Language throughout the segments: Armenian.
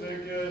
Zeke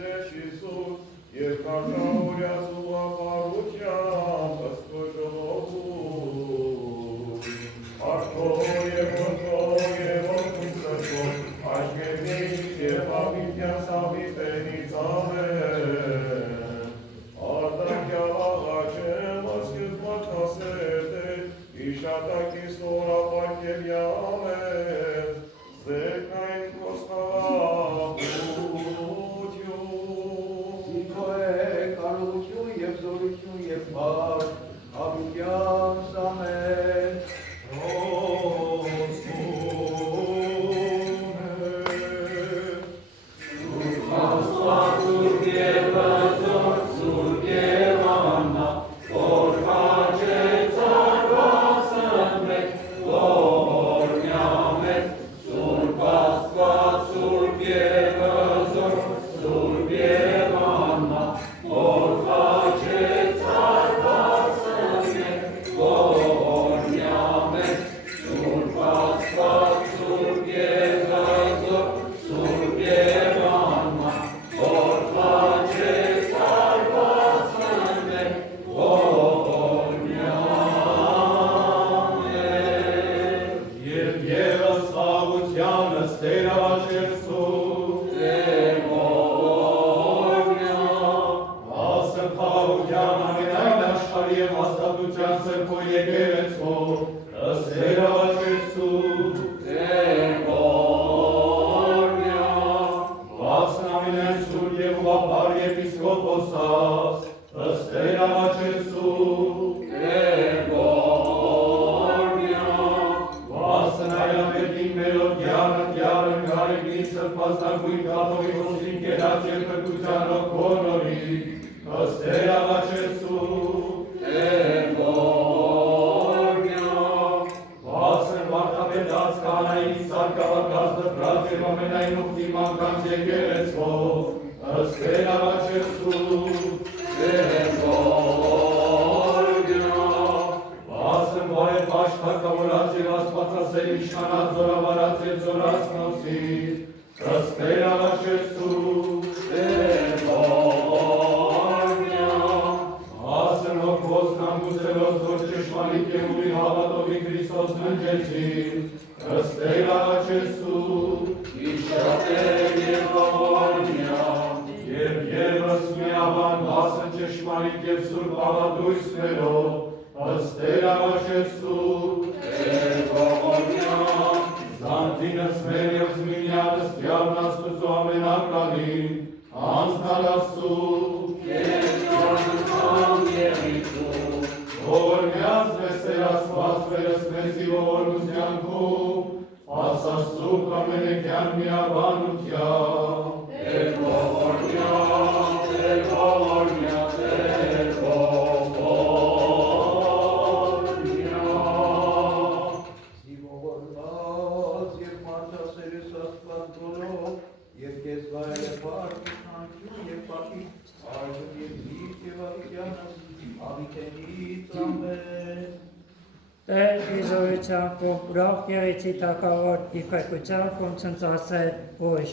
Ուրախ եղեցի թագավոր իշխեցությամբ ում ցնծացել ոչ։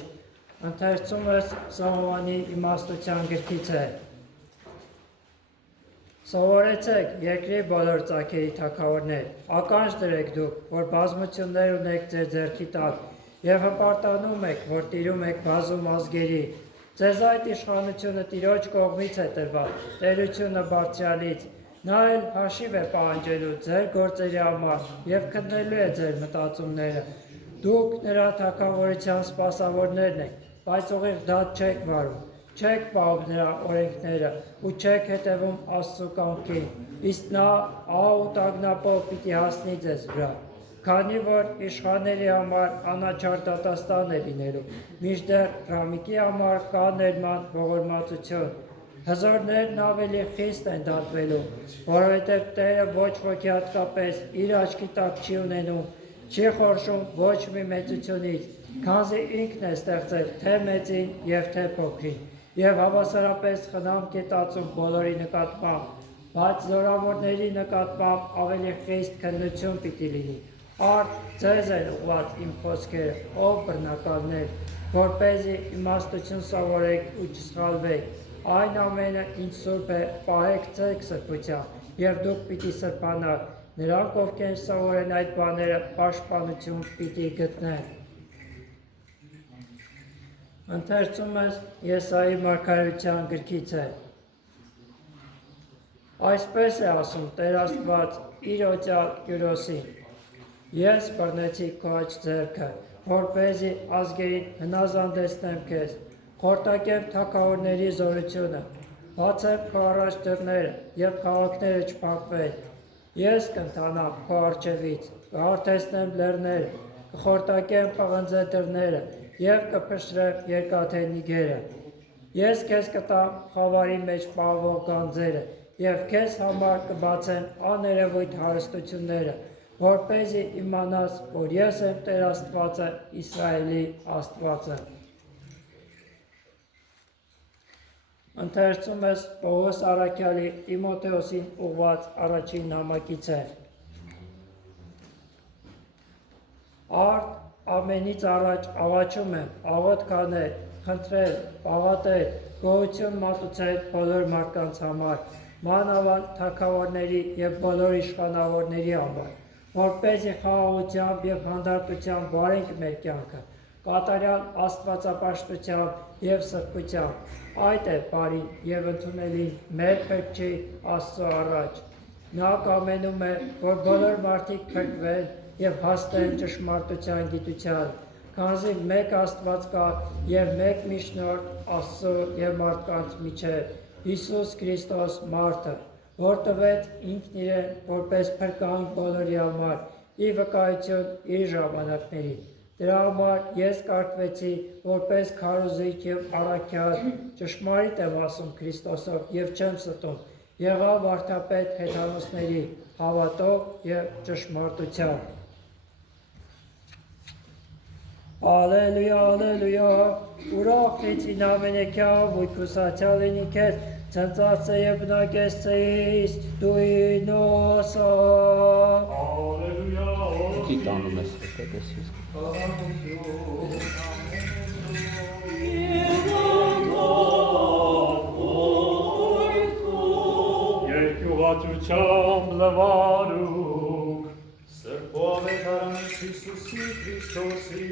Ընթերցումս Սողոմոնի իմաստության գրքից է։ Սովորեցեք երկրի բոլոր ծագերի թագավորներ, ականջ դրեք դուք, որ բազմություններ ունեք ձեր ձեռքի տակ, եւ հպարտանում եք, որ տիրում եք բազում ազգերի։ Ձեզ այդ իշխանությունը Տիրոջ կողմից է տրված, տերությունը Բարձրյալից։ Նա էլ հաշիվ է պահանջելու ձեր գործերի համար և քննելու է ձեր մտածումները։ Դուք նրա թագավորության սպասավորներն եք, բայց ուղիղ դատ չեք վարում, չեք պահում նրա օրենքները ու չեք հետևում Աստծու կամքին, իսկ նա ահ ու տագնապով պիտի հասնի ձեզ վրա, քանի որ իշխանների համար անաչառ դատաստան է լինելու, մինչդեռ Ռամիկի համար կա ներման ողորմածություն։ Հզորներն ավելի խիստ են դատվելու, որովհետև Տերը ոչ ոքի հատկապես իր աչքի տակ չի ունենում, չի խորշում ոչ մի մեծությունից, քանզի ինքն է ստեղծել թե մեծին և թե փոքրին, և հավասարապես խնամք է տածում բոլորի նկատմամբ, բայց զորավորների նկատմամբ ավելի խիստ քննություն պիտի լինի։ Արդ ձեզ են ուղղված իմ խոսքերը, ով բռնակալներ, որպեսզի իմաստություն սովորեք ու չսխալվեք։ Այն ամենը ինչ սուրբ է, պահեք ձեր սրբությամբ, և դուք պիտի սրբանաք, նրանք, ովքեր սովորեն այդ բաները, պաշտպանություն պիտի գտնեն։ Ընթերցումս Եսայի մարգարեության գրքից է։ Այսպես է ասում Տեր Աստված իր օծյալ Կյուրոսին. ես բռնեցի քո աջ ձեռքը, որպեսզի ազգերին հնազանդեցնեմ քեզ, խորտակեմ թագավորների զորությունը, բացեմ քո առաջ դռները և քաղաքները չփակվեն։ Ես կընթանամ քո առջևից, կհարթեցնեմ լեռները, կխորտակեմ պղնձե դռները և կփշրեմ երկաթե նիգերը։ Ես քեզ կտամ խավարի մեջ պահվող գանձերը և քեզ համար կբացեմ աներևույթ հարստությունները, որպեսզի իմանաս, որ ես եմ Տեր Աստվածը, Իսրայելի Աստվածը։ Ընթերցում ես Պողոս առաքյալի Տիմոթեոսին ուղղված առաջին նամակից է։ Արդ ամենից առաջ աղաչում եմ, աղոթք անել, խնդրել, պաղատել, գոհություն մատուցել բոլոր մարդկանց համար, մանավանդ թագավորների և բոլոր իշխանավորների համար, որպեսզի խաղաղությամբ և հանդարտությամբ վարենք մեր կյանքը, կատարյալ աստվածապաշտությամբ և սրբությամբ։ Այդ է բարին և ընդունելին մեր Փրկչի Աստծո առաջ։ Նա կամենում է, որ բոլոր մարդիկ փրկվեն և հասնեն ճշմարտության գիտությանը, քանզի մեկ Աստված կա և մեկ միջնորդ Աստծո և մարդկանց միջև, Հիսուս Քրիստոս մարդը, որ տվեց ինքն իրեն որպես փրկանք բոլորի համար, ի վկայություն իր ժամանակների։ Դրա համար ես կարգվեցի որպես քարոզիչ և առաքյալ, ճշմարիտ եմ ասում Քրիստոսով և չեմ ստում, եղա վարդապետ հեթանոսների, հավատով և ճշմարտությամբ։ Ալելույա, ալելույա, ուրախ լիցին ամենեքյավ, ույքուսացյալ լինի քեզ, ցնծացե և բնակեցեիս դույնոսա։ Ալելույա, Տանում ես հետևես։ Երկյուղաճությամբ լվարուկ, սրբոավետ արանից Հիսուսի Քրիստոսի,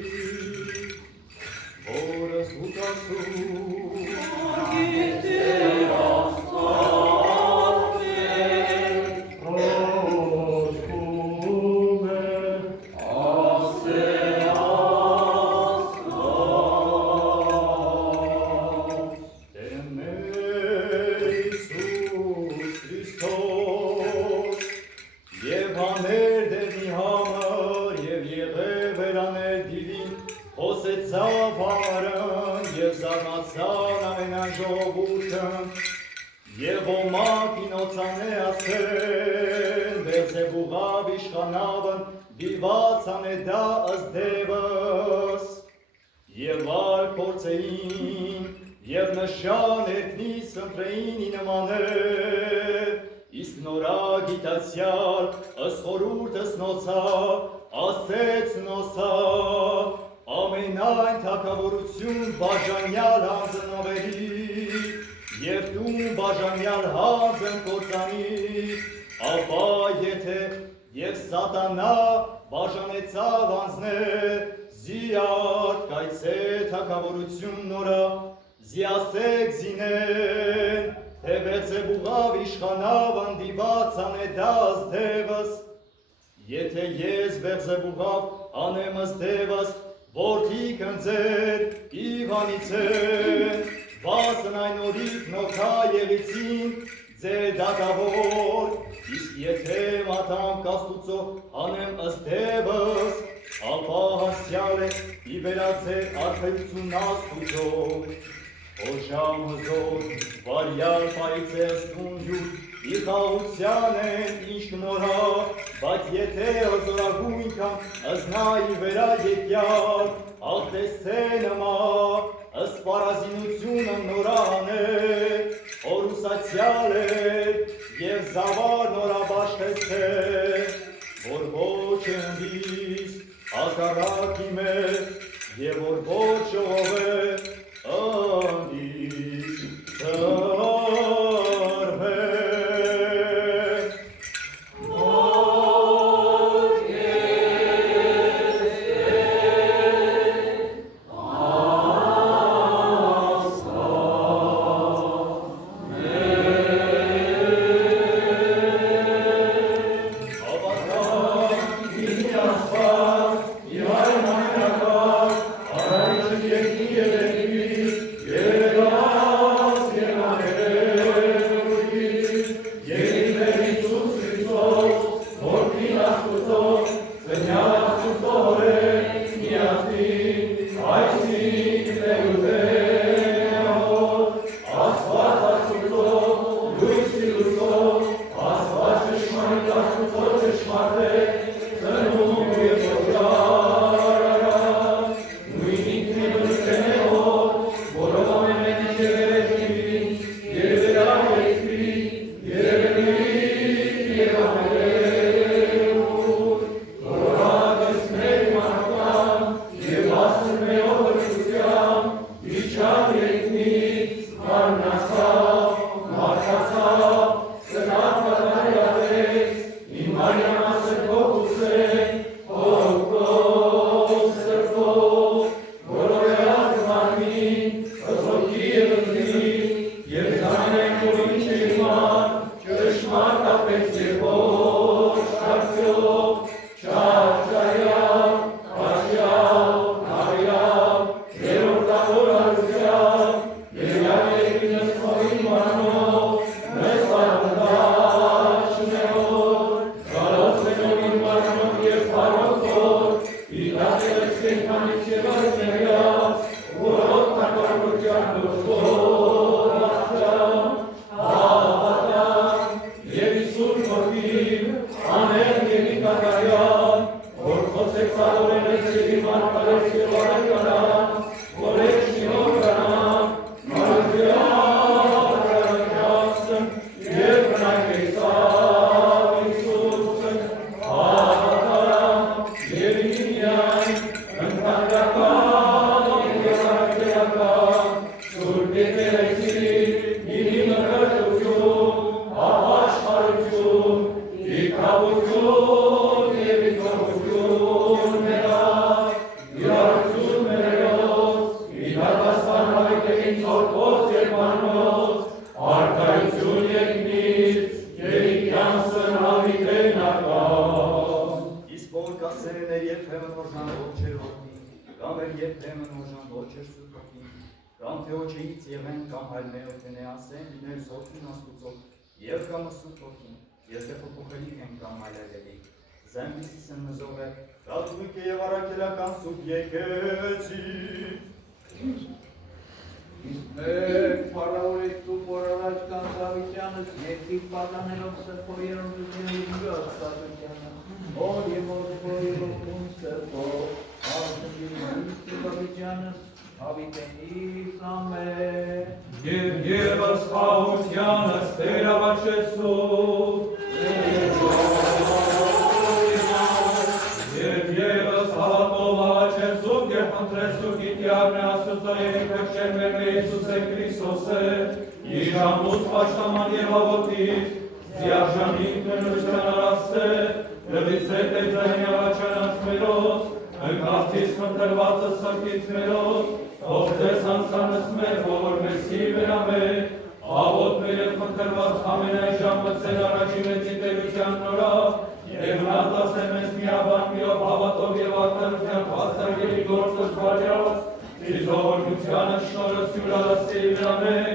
որը զուտասում, ագիտեր Աստված է, հոսքում է, ասե Աստված, դեմներ Իսուս Քրիստոս, և հաներ դեպի համար, և եղև վերաներ դիվին, խոսեցավ համարն, և զարմացան ամենան ժողովուրդն, և ոմակ ինոցան է ասեն, Բելզեբուղավ իշխանավն, դիված անե դա ըստ դևս, և ալ փորձեին, և նշան էտնիս ընտրեին ի նմաներ, իսկ նորա գիտացյալ, ըստ խորհուրդս նոցա, ասեց նոսա, ամենայն թագավորություն բաժանյալ հանձնովերի, և տուն բաժանյալ հանձն կործանի, ապա եթե և սատանա բաժանեցավ անձներ, զիարդ կայցե թագավորություն նորա, զիասեք զինեն, թե Բելզեբուղավ իշխանավ անդիված անե դաս դևս, եթե ես Բելզեբուղավ անեմս դևս, որդիք ընձեր, իվանիցեն, վասն այն օրիկ նոքա եղիցին, ձեր դատավոր, իսկ եթե մատամ կաստուծո անեմ ըստ դևս, ապա հասյալ է ի վերածեր արքայությունն Աստուծո, Օժամ հզոր, վարյալ պայծես տուն յուր, ի խաղության են իշկ նորա, բայց եթե հզորագույնքան ըզնայի վերա եկյալ, աղտեսե նմա, ըստ պարազինությունը նորան է, օրուսացյալ է, և զավար նորաբաշտես է, որ ոչ ընդիս, ակարակի մեր, և որ ոչ ժողով է, ընդիս ծրվե։ Աբական, իմ ասված, իհայ մանրական, երբեմն օժանդոջ էր սուրբոքին, կամ թե օջեից եղեն, կամ հայլմեով թե նեասեն, լիներ զոթին աստուծով, և կամ սուրբոքին, և թե փոփոխելիք են կամ այլելելիք, զենվիսիս են մզով է, կատմիկ է և առակելական սուրբ եկեցի։ Իսկ մեկ պարավորեք սուրբ օրարաչ կանցավիճանս երկիր պատանելով սրբո երորդության իգու աստվածությանը, որ և որդբո և որդուն սրբո, արժնգիր իսկիպավիճանս հավիտենից ամեն։ Եվ ևս խաղությանս տերավաչեսու, Եվ ևս հատով աղաչեսու, և խնդրեսու գիտյարն է աստուծո և իպեքչեր մեր Իիսուս է Քրիստոս է, իժամուս պաշտաման և աղոտից, զիարժանի ինքնություն արասը, լվից հետ է ձայնի աղաչանած մերոս, ընկացից խնդրվածը սրկից մերոս, ով ձեզ անցանս մեր, որ մեսի վերամեր, աղոտ մեր և խնդրված ամենայն ժամը ձեր առաջի մեծի տերության նորա, և հնատաս է մեզ միաբան միով հավատով և արտարության պաստարգերի գործոս բարյաս, իզողորգությանը շնորը սյուրալասի վերամեր,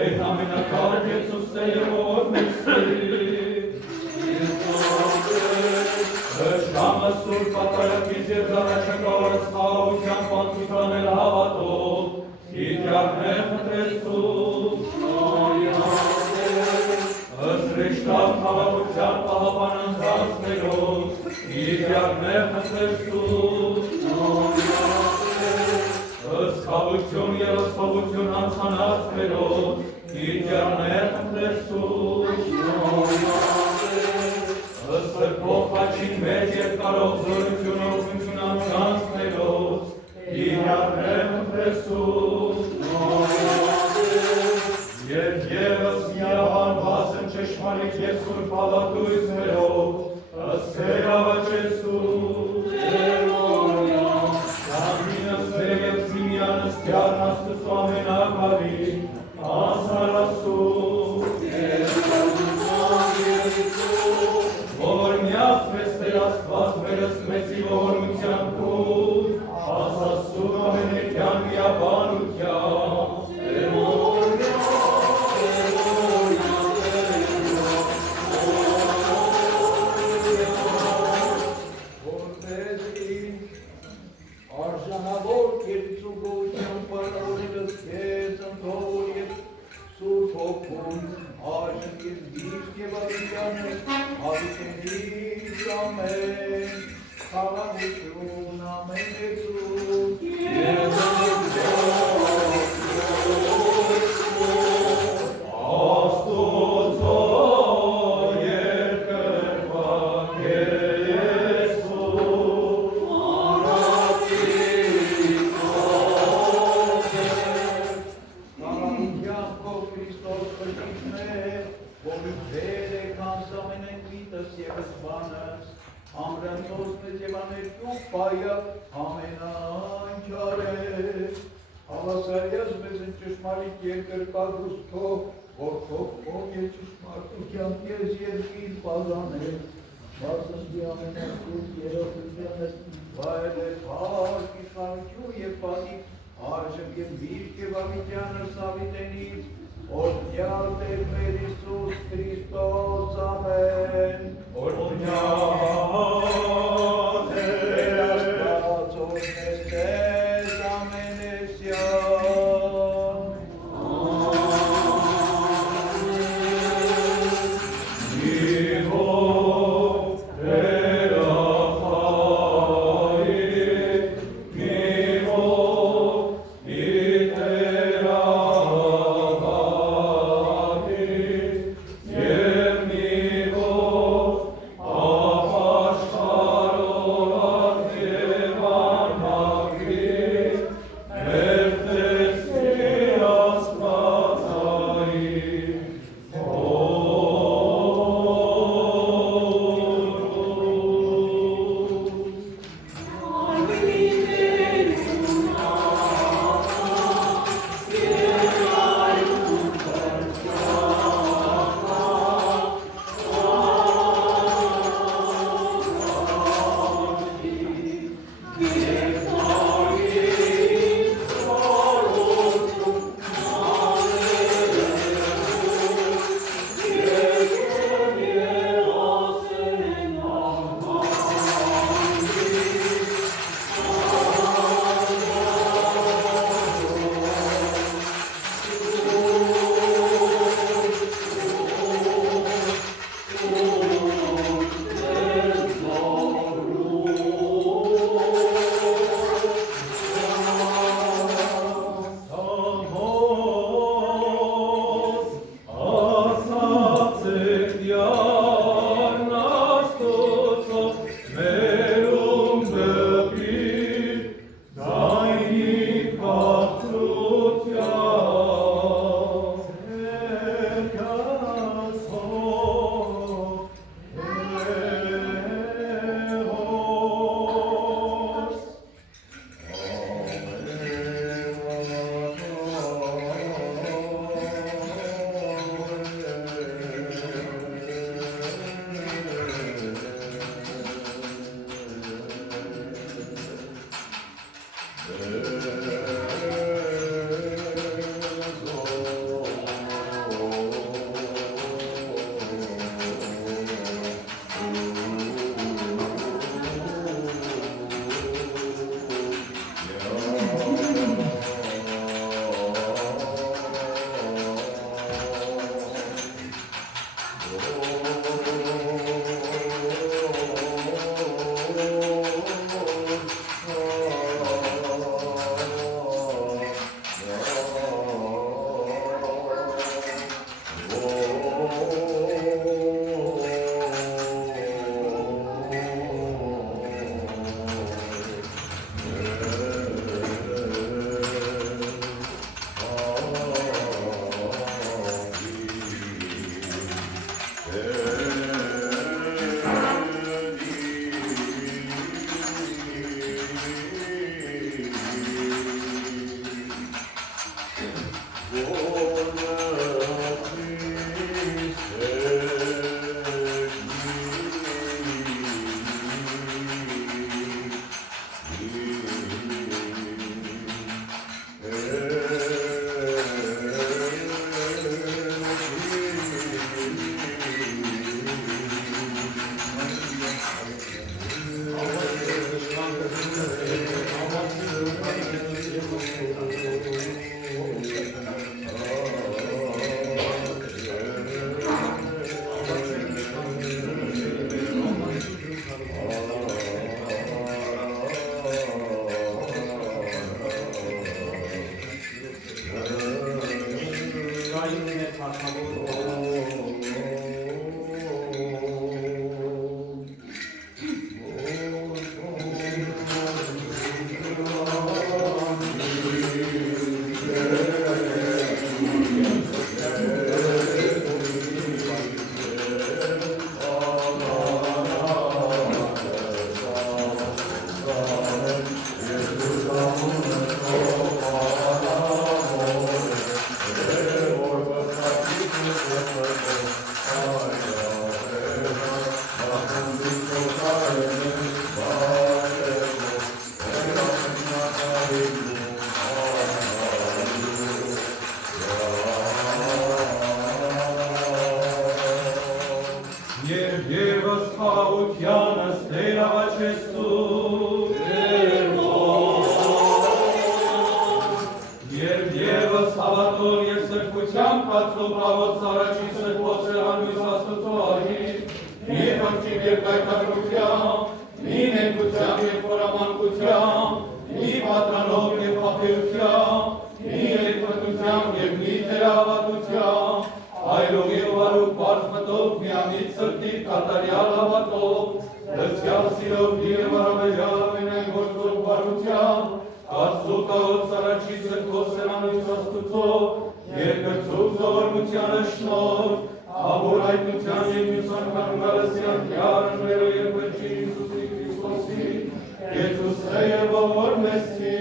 այդ ամենակարգ Եսուս է և ով մեսի։ Ժամը սուրբ պատարակից և զարաշակավորս խաղաղության պանցութանել հավատով, իդյակներ խնդրեսու, ըսրեշտավ խաղաղության պահապանան զանցներոս, իդյակներ խնդրեսու, ըսխաղություն և ըսխաղություն անցանած մերոս, իդյակներ խնդրեսու, Սրբող խաչին մեծ և կարող զորություն օգնություն անցանցներոս, իհարներ խնդրեսու, և ևս միաբան վասն ճշմարիտ և սուրբ հավատույցներով, ըստ թերավաչեսու, Սամինս թեր և Սիմյանս թյարն աստծո ամենակավի, անսարասու, որ միած մեզ Տեր Աստված մերս մեծի ողորմության քուր, ասասու ամենեքյան միաբանության, որպեսզի արժանավոր կերպցու գողության պարավորելս քեզ ընդհոր և սուրբ հոգում արժանքիր դիրք և ավիճանը հավիտենից ամեն խաղաղություն ամեն եծու Աստուծո երկրպագ Եսու, Խաղաղության քով Քրիստոս խրտիչն է, որի վեր է կանց ամենեն գիտս և զբանս, ամրանցոս մեզ և աներկու պայը ամենայն չարես, հավասարյաս մեզ են ճշմարիտ երկրպագ ուսքով, որ քով և ճշմարտության կեզ երկիր պազանես, վասնի ամենասուրբ երողությանս վայել է փառք, իշխանություն և պատիվ, արժեք և դիրք և ավիճանս հավիտենից, օրհնյալ Տեր մեր Իիսուս Քրիստոս, ամեն, օրհնյալ Տեր Աստված, օրհնես քեզ ամենեսյան, Yeah. հավատով և սրբությամբ կացող աղոց առաջի սրբով սեղանույս Աստծո ահիր, մի խղճիկ և կայքադրությամբ, մի նենգությամբ և խորամանկությամբ, մի պատրանով և խաբեությամբ, մի երկմտությամբ և մի թերահավատությամբ, այրող և վարուկ բարձ մտով միամիտ սրտի կատարյալ հավատով, լցյալ սիրով և առավելյալ ամենայն գործող բարությամբ, կացող աղոց առաջի սրբով սեղանույս Աստծո, երկրծուկ զորմությանը շնորհ, ամուր հայտնության և մյուս անգամ գալս յանքյարնվերո և վերջին Հիսուսի Քրիստոսի, Եսուսե և ավոր մեսի,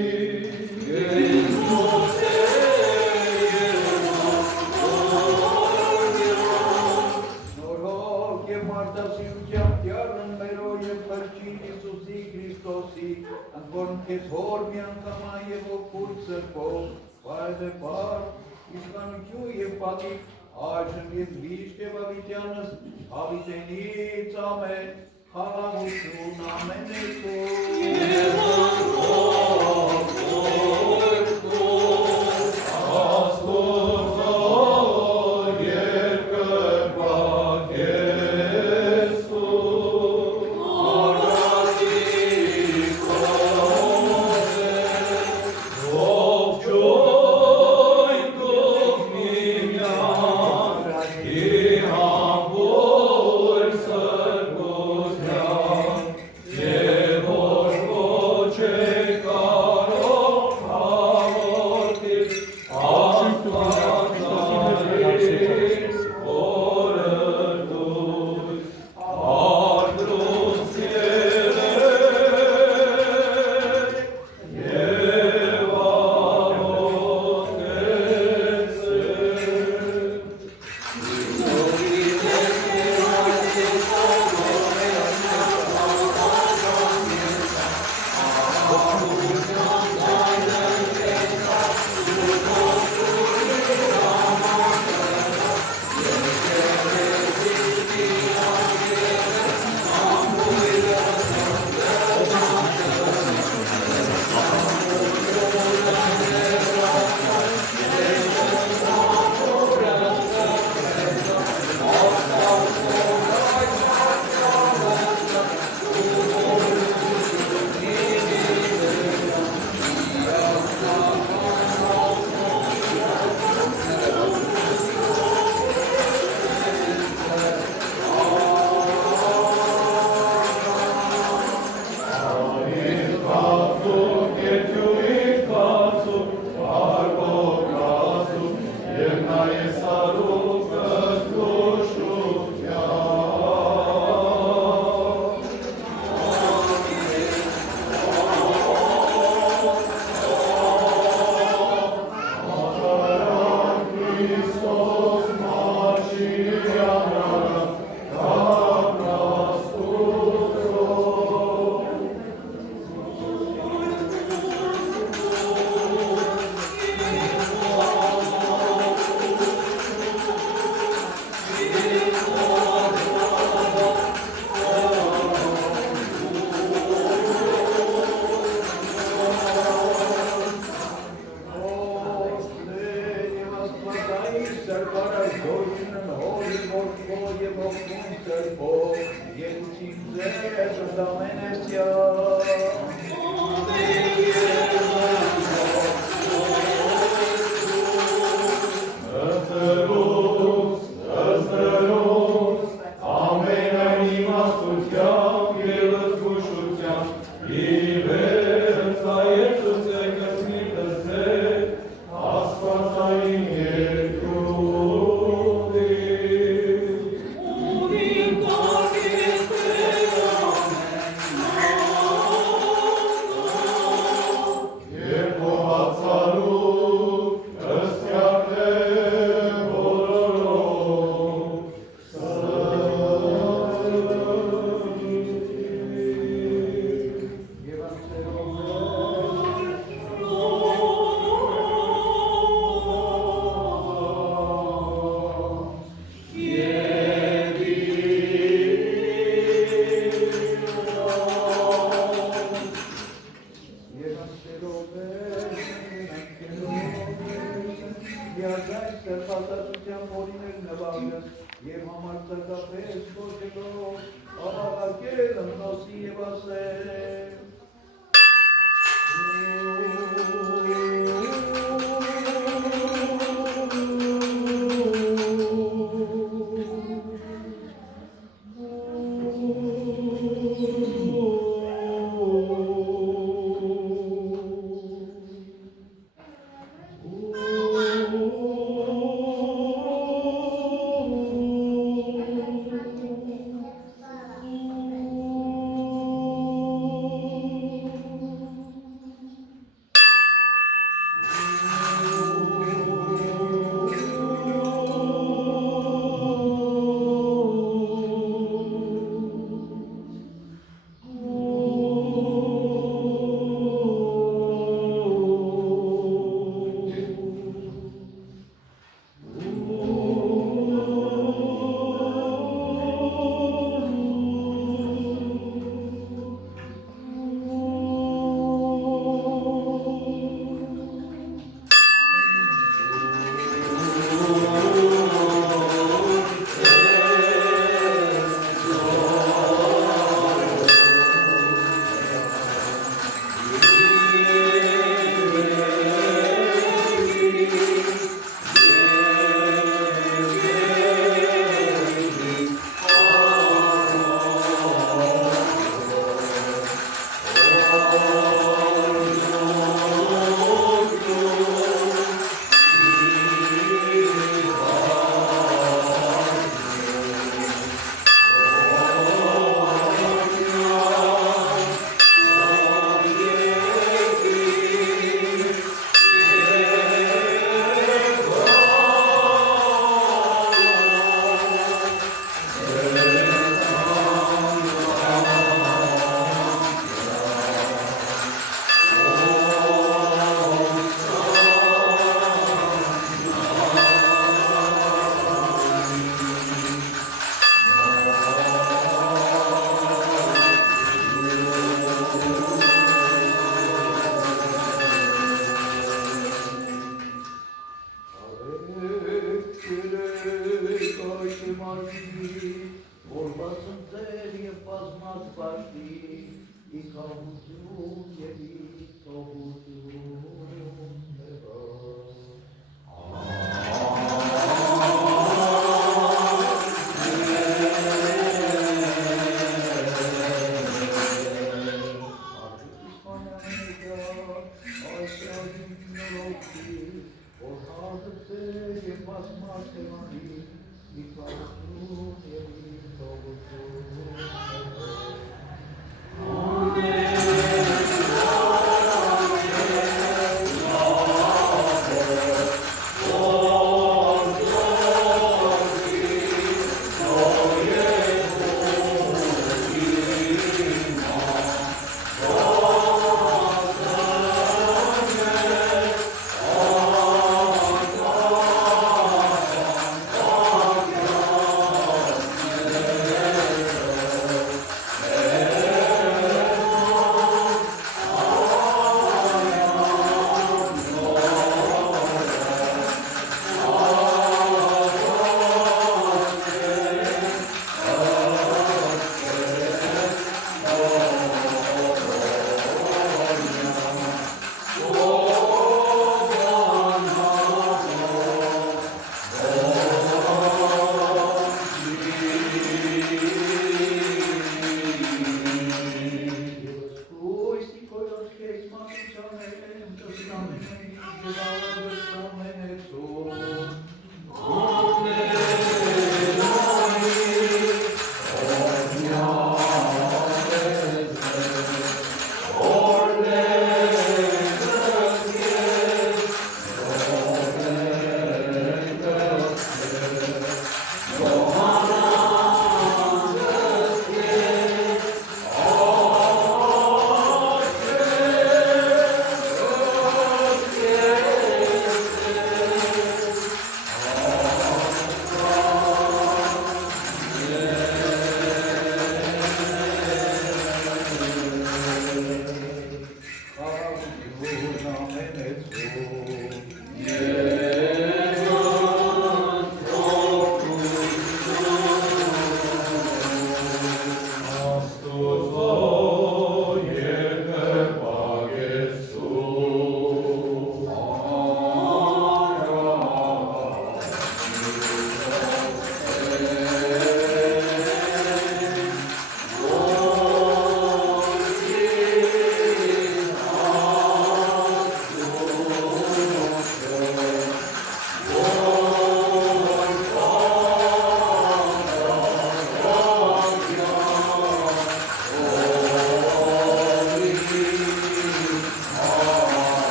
Շնորհով և մարդասիրությամբ յառնվերո և վերջին Հիսուսի Քրիստոսի, ընդ որում քեզ հոր միանգամայն և ողբույր սրբով, վայել է բարդ, իշխանություն և պատիվ, այժմ և միշտ և ավիտյանս, ավիտենից ամեն, խաղաղություն Amen. Միաձայն սրբատացության մորիներ նվագս և համարձակապես կոչելով աղաղակել ըննոսի և ասել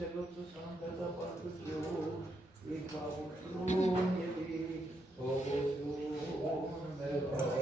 Ցելոցս հանդարտապարտություն, իքավություն ելի, ողություն մեղավ։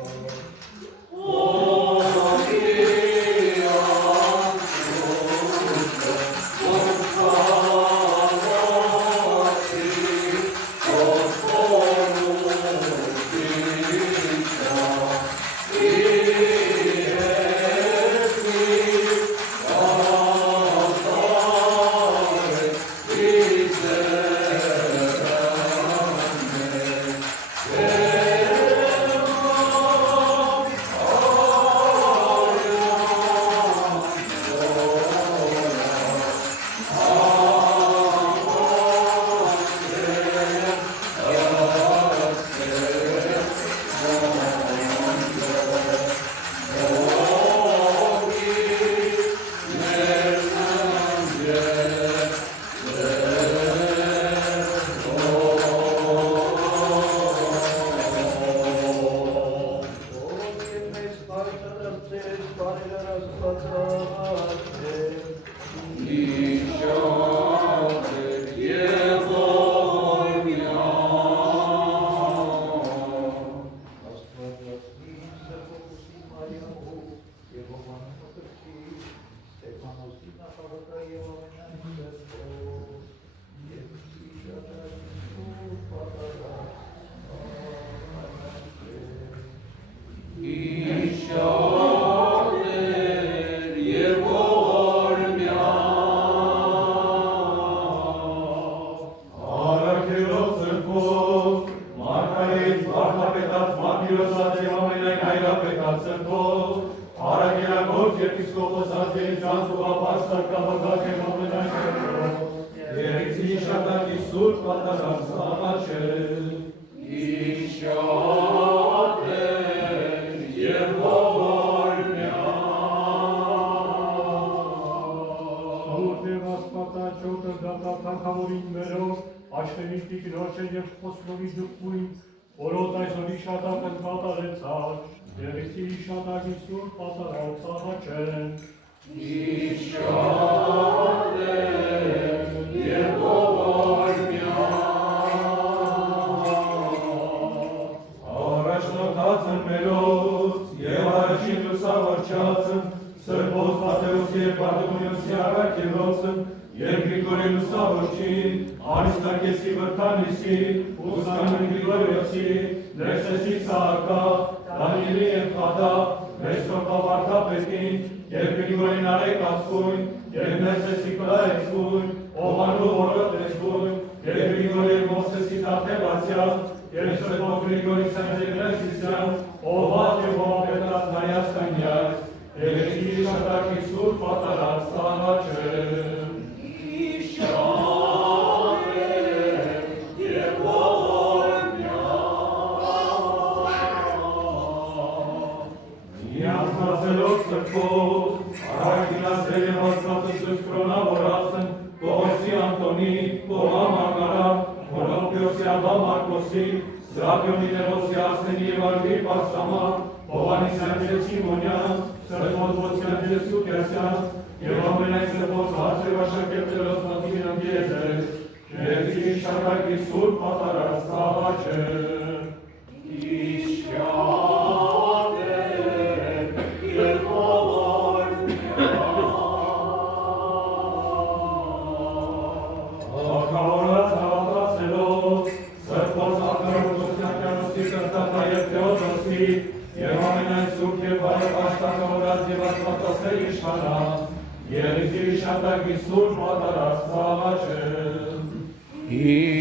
Amen.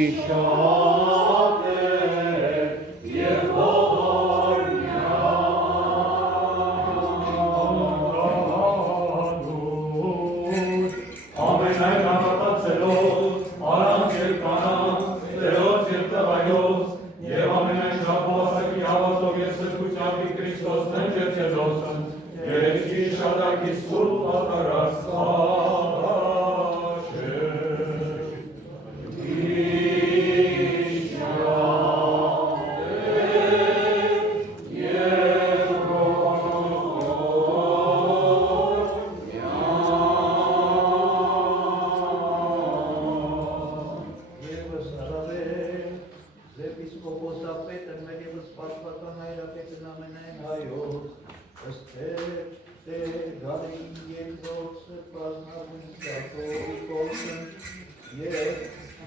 Եվ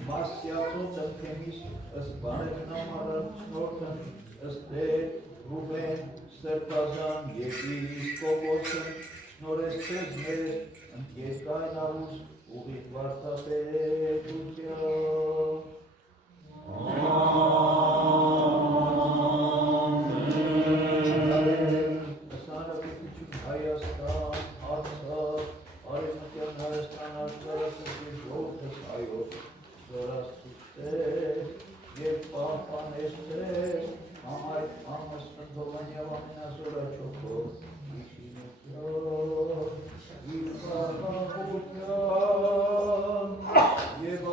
Մասյացոց ընկեմիս ըստ բաներն ամառացնորդն ըստ Ռուբեն Սրբազան եպիսկոպոսը շնորհեցրեց մեզ ընկերկայն ավուս ուղիղ վարդապետության։ Հասարակություն Հայաստան, Արցախ, Արևմտյան Հայաստան աշխարհի ժողովուրդս այոց զորացուցեր եւ պահպանեցրեր համայնք ամաստնովանյավ ամենազորաչոքով իշինություն իր խաղաղության եւ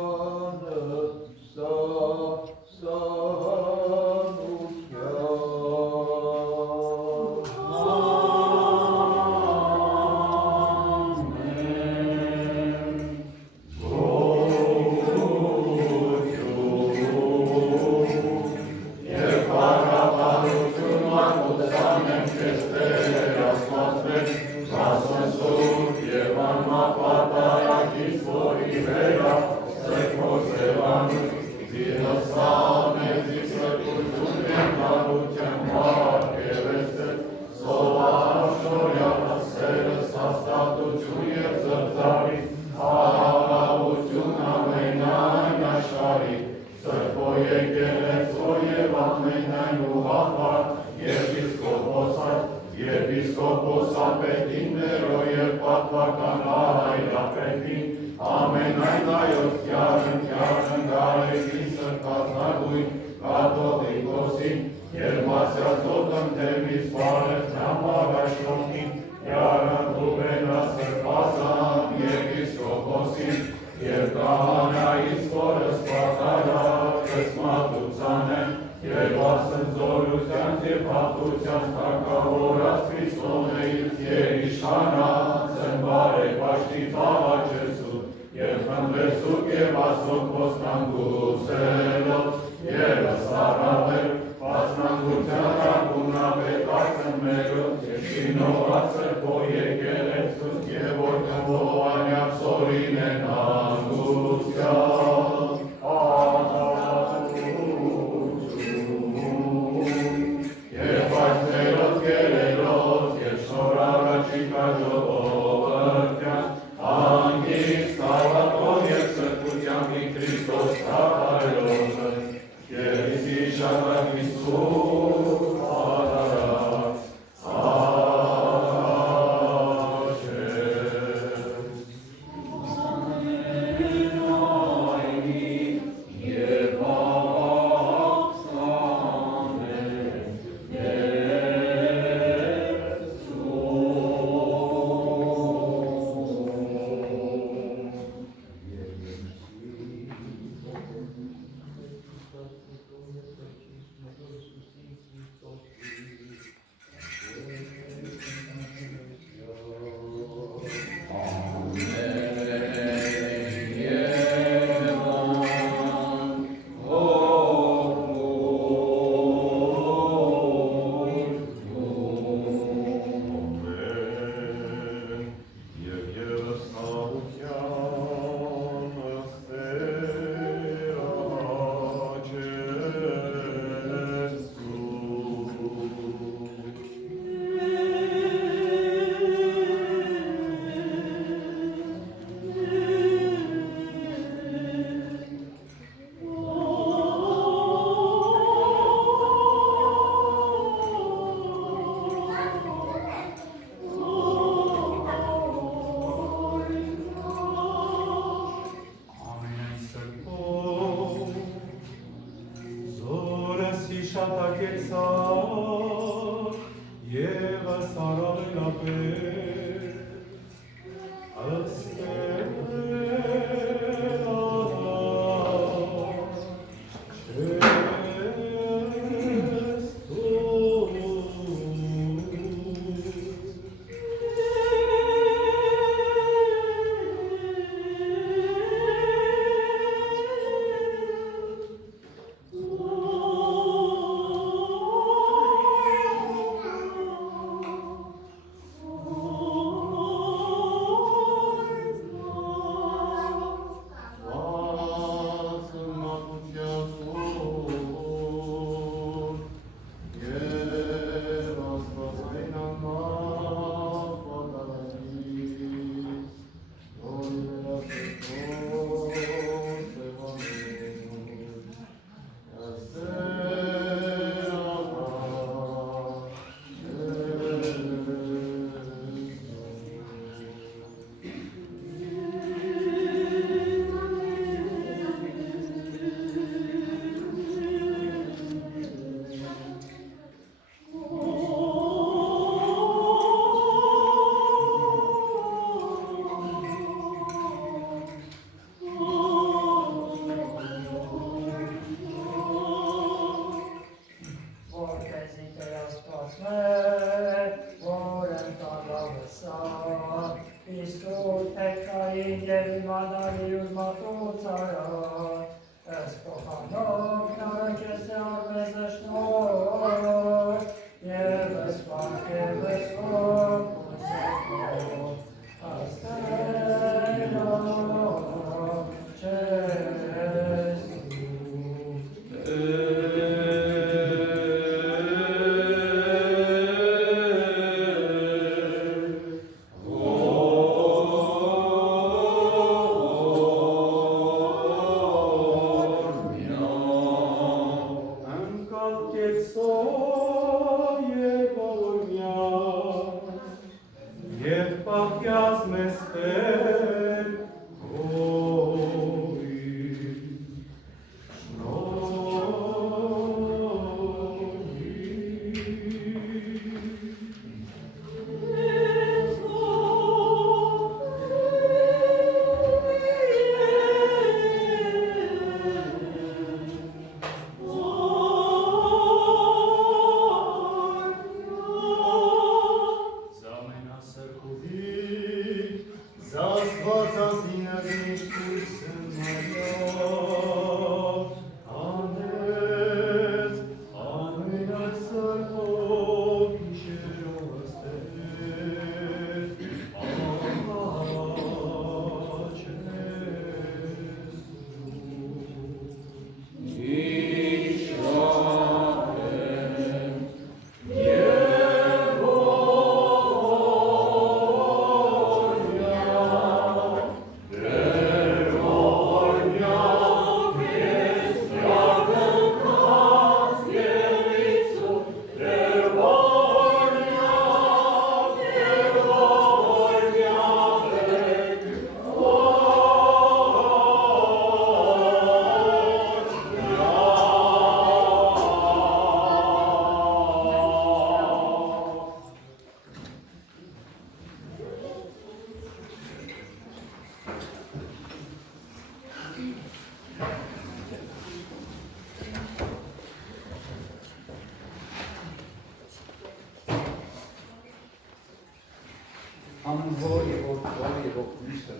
Անվոր և որդոր և ողնիսը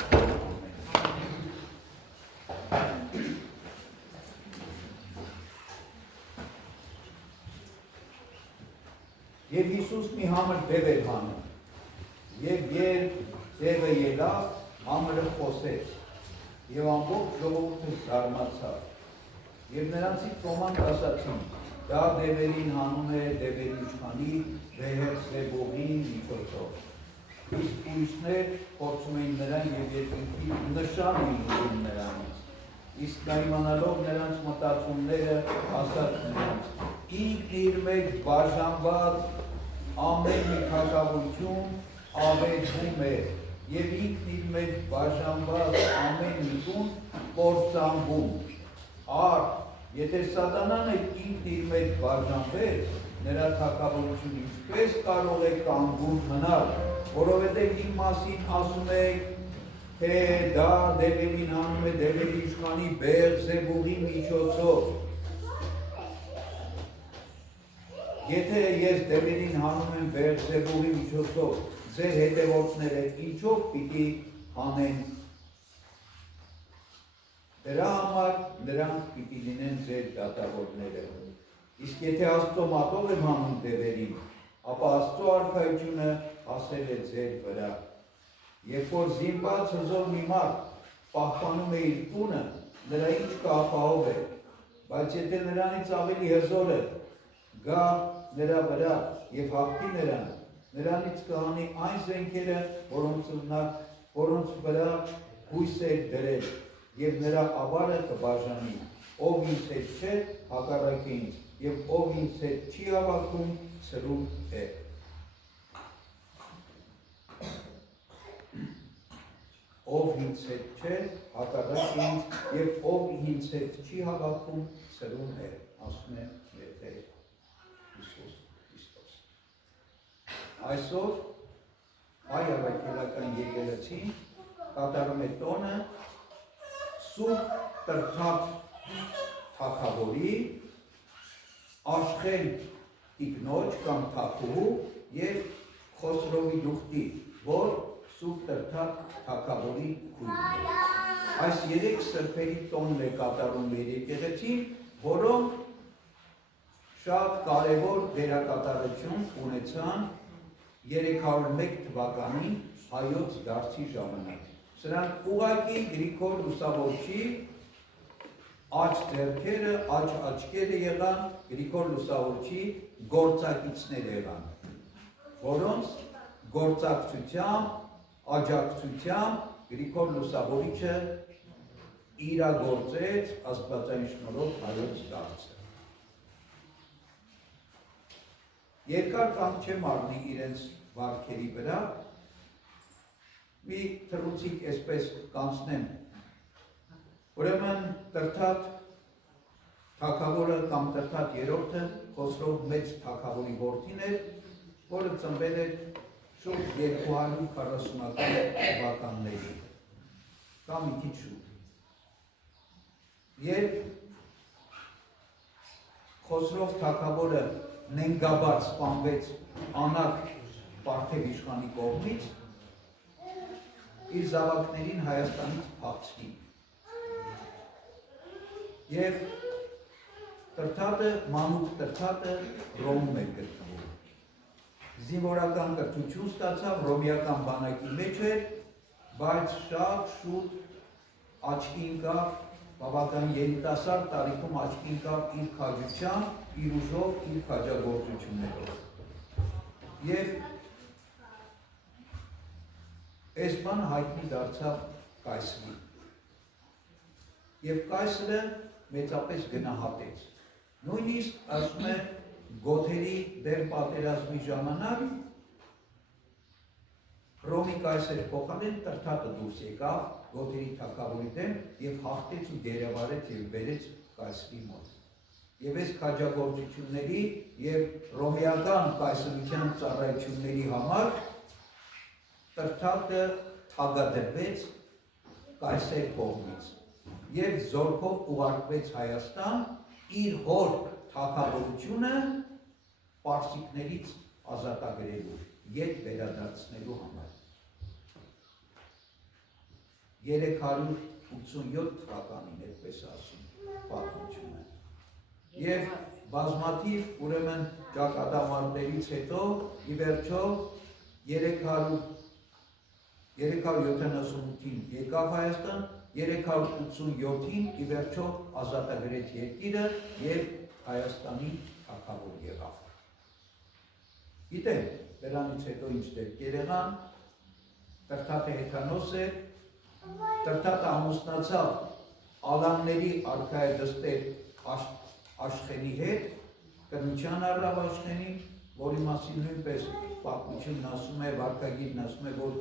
Եվ Հիսուս մի համր դև էր հանում, և երբ դևը ելավ, համրը խոսեց, և ամբողջ ժողովուրդը զարմացավ, և նրանցից ոմանք ասացին, դա դևերին հանում է դևերի իշխանի Բեելզեբուբի միջոցով։ Իսկ ուրիշներ փորձում էին նրան և երկնքի նշան էին ուզում նրանից։ Իսկ նա իմանալով նրանց մտածումները ասաց նրանց. ինքն իր մեջ բաժանված ամեն մի թագավորություն ավերվում է և ինքն իր մեջ բաժանված ամեն մի տուն կործանվում։ Արդ, եթե սատանան է ինքն իր մեջ բաժանվեց, նրա թագավորությունը ինչպես կարող է կանգուն մնալ, որովհետև իմ մասին ասում եք, թե դա դևերին հանում է դևերի իշխանի Բեելզեբուբի միջոցով։ Եթե ես դևերին հանում եմ Բեելզեբուբի միջոցով, ձեր հետևորդները ինչով պիտի հանեն։ Դրա համար նրանք պիտի լինեն ձեր դատավորները։ Իսկ եթե Աստծո մատով եմ հանում դևերին, ապա Աստծո արքայությունը հասել է ձեր վրա։ Երբ որ զինված հզոր մի մարդ պահպանում է իր տունը, նրա ինչ կապահով է, բայց եթե նրանից ավելի հզորը գա նրա վրա և հաղթի նրան, նրանից կհանի այն զենքերը, որոնց վրա հույս է դրել, և նրա ավարը կբաժանի, ով ինձ հետ չէ, հակառակ է ինձ, և ով ինձ հետ չի հավաքում, ցրում է։ Ով ինձ հետ չէ, հակառակ ինձ, և ով ինձ հետ չի հավաքում, ցրում է, ասում է Տեր Հիսուս Քրիստոս։ Այսօր հայ առաքելական եկեղեցին կատարում է տոնը Սուրբ Տրթակ թագավորի Աշխեն տիկնոջ կամ թագուհու և Խոսրովի դուխտի, որ Սուրբ Տրթակ թագավորի քույրն է։ այս 3 սրբերի տոնն է կատարում մեր եկեղեցին, որոնք շատ կարևոր դերակատարություն ունեցան 301 թվականին հայոց դարձի ժամանակ։ Սրանք ուղղակի Գրիգոր Լուսավորչի աջ ձեռքերը, աջ աչքերը եղան, Գրիգոր Լուսավորչի գործակիցներ եղան, որոնց գործակցությամբ, աջակցությամբ Գրիգոր Լուսավորիչը իրագործեց աստվածային շնորհով հայոց դարձը։ Երկար կամ չեմ առնի իրենց վարքերի վրա, մի թռուցիկ այսպես կանցնեմ։ Ուրեմն Տրթատ թագավորը կամ Տրթատ երրորդը Խոսրով մեծ թագավորի որդին էր, որը ծնվել էր շուրջ 240 թվականների կամ մի քիչ շուտ։ Երբ Խոսրով թագավորը նենգաբար սպանվեց Անակ Պարթև իշխանի կողմից, իր զավակներին Հայաստանից փախցրին։ Եվ Տրթատը, մանուկ Տրթատը Ռոմում էր գտնվում։ Զինվորական կրթություն ստացավ, ռոմեական բանակի մեջ էր, բայց շատ շուտ աչքի ընկավ, բավական երիտասարդ տարիքում աչքի ընկավ իր քաջությամբ, իր ուժով, իր քաջագործություններով։ Եվ այս բան հայտնի դարձավ կայսրին։ Եվ կայսրը մեծապես գնահատեց։ Նույնիսկ ասում է Գոթերի դեր պատերազմի ժամանակ Ռոմի կայսեր փոխանեն Տրթատը դուրս եկավ Գոթերի թագավորի դեմ եւ հաղթեց ու գերեվարեց եւ բերեց կայսրի մոտ։ Եվ այս քաջագործությունների եւ ռոմեական կայսրության ծառայությունների համար Տրթատը թագադրվեց կայսեր կողմից եւ զորքով ուղարկվեց Հայաստան իր հոր թագավորությունը պարսիկներից ազատագրելու, ետ վերադարձնելու համար։ 387 թվականին այդպես ասում պատմությունը։ Եվ բազմաթիվ ուրեմն ճակատամարտերից հետո ի վերջո 378-ին եկավ Հայաստան, 387-ին ի վերջո ազատագրեց երկիրը եւ Հայաստանի թագավոր եղավ։ Գիտեմ, դրանից հետո ինչ դեպքեր եղան, Տրթատը հեթանոս էր, Տրթատը ամուսնացավ Ալանների արքայադստեր Աշխենի հետ, կնության առավ Աշխենին, որի մասին նույնպես պատմությունն ասում է, վարքագիրն ասում է, որ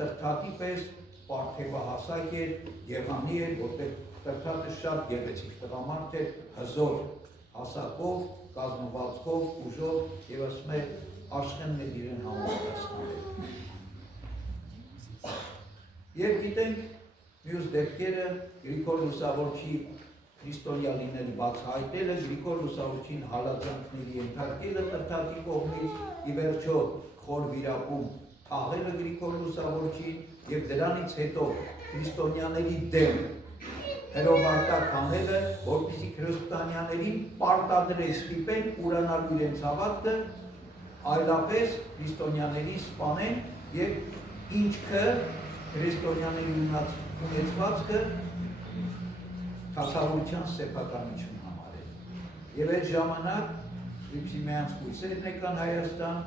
Տրթատի պես պարթևահասակ էր, եղանի էր, որտեղ Տրթատը շատ գեղեցիկ տղամարդ էր, հզոր հասակով, կազմվածքով, ուժով եւ ասում է Աշխենն էր իրեն համապատասխանել։ Եվ գիտենք մյուս դեպքերը Գրիգոր Լուսավորչի քրիստոնյա լինել բացահայտելը, Գրիգոր Լուսավորչին հալածանքների ենթարկելը Տրթատի կողմից, ի վերջո խոր վիրապում թաղելը Գրիգոր Լուսավորչին եւ դրանից հետո քրիստոնյաների դեմ հերովարտակ անելը, որպեսզի քրիստոնյաներին պարտադրեն ստիպեն ուրանալու իրենց հավատքը, այլապես քրիստոնյաների սպանեն եւ ինչքը քրիստոնյաների ունեցվածքը հասարության սեփականություն համարել։ Եվ այդ ժամանակ Հրիփսիմեանց կույսերն եկան Հայաստան,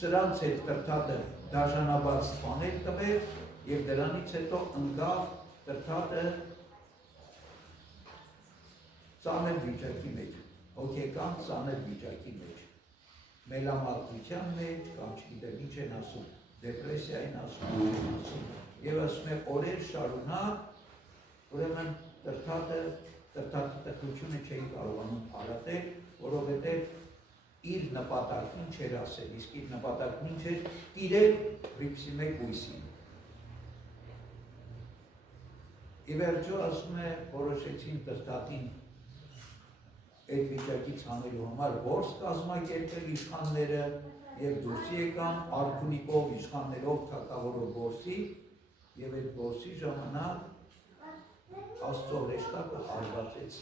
սրանց հետ Տրթատը դաշնաբար սպանել տվեր եւ դրանից հետո ընկավ Տրթատը ծանր վիճակի մեջ, հոգեկան ծանր վիճակի մեջ, մելամաղձության մեջ, կամ չգիտեմ ինչ են ասում, դեպրեսիային ասում, եւ ասում է օրեր շարունակ, ուրեմն Տրթատի տխրությունը չէի կարողանում փարատել, որովհետեւ իր նպատակն չէր ասել, իսկ իր նպատակն ինչ էր տիրել Հրիփսիմե կույսին։ Ի վերջո ասում է որոշեցին Տրթատին այդ վիճակից հանելու համար որս կազմակերպել իշխանները եւ դուրս եկան արքունիկով իշխաններով թագավորով որսի եւ այդ որսի ժամանակ Աստծո հրեշտակը հարվածեց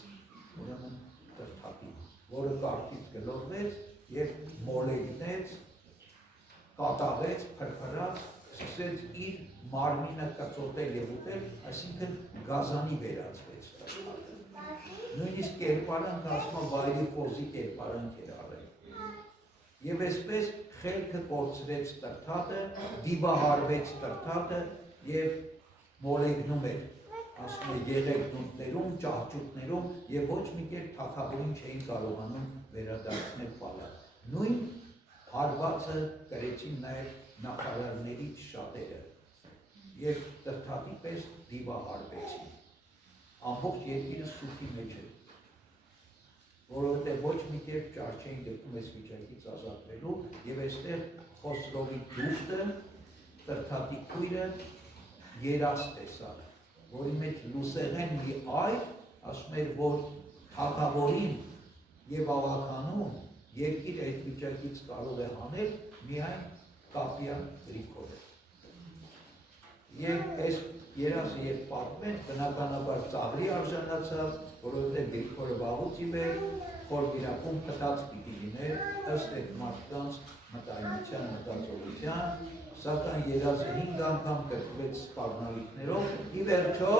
ուրեմն տրթատին, որը կարգից գլորվեց և մոլեգնեց, կատաղեց, փրփրաց, սկսեց իր մարմինը կծոտել և ուտել, այսինքն գազանի վերածվեց տրթատը։ Նույնիսկ կերպարանք ասում վայրի խոզի կերպարանք էր արել։ Եվ այսպես խելքը կորցրեց տրթատը, դիվահարվեց տրթատը և մոլեգնում էր, ասում է եղեգնունտներում, ճահճուտներում և ոչ մի կերպ թագավորին չէին կարողանում վերադարձնել պալատ։ Նույն հարվածը կրեցին նաև նախարարներից շատերը և տրթատի պես դիվահարվեցին։ Ամբողջ երկիրը սուտի մեջ էր, որովհետև ոչ մի կերպ ճար չէին գտնում այս վիճակից ազատվելու և այստեղ Խոսրովի դուխտը, տրթատի քույրը երազ տեսավ, որի մեջ լուսեղեն մի այր, ասում էր, որ թագավորին և ավականուն երկիր այդ վիճակից կարող է հանել միայն Կապյան Գրիգորը։ Եվ այս երազը երբ պատմեն, բնականաբար ծաղրի արժանացավ, որովհետև Գրիգորը վաղուց ի վեր խորվիրակում պտած պիտի լիներ ըստ այդ մարդկանց մտայնության, մտածողության, սակայն երազը 5 անգամ կրկվեց սպառնալիքներով, ի վերջո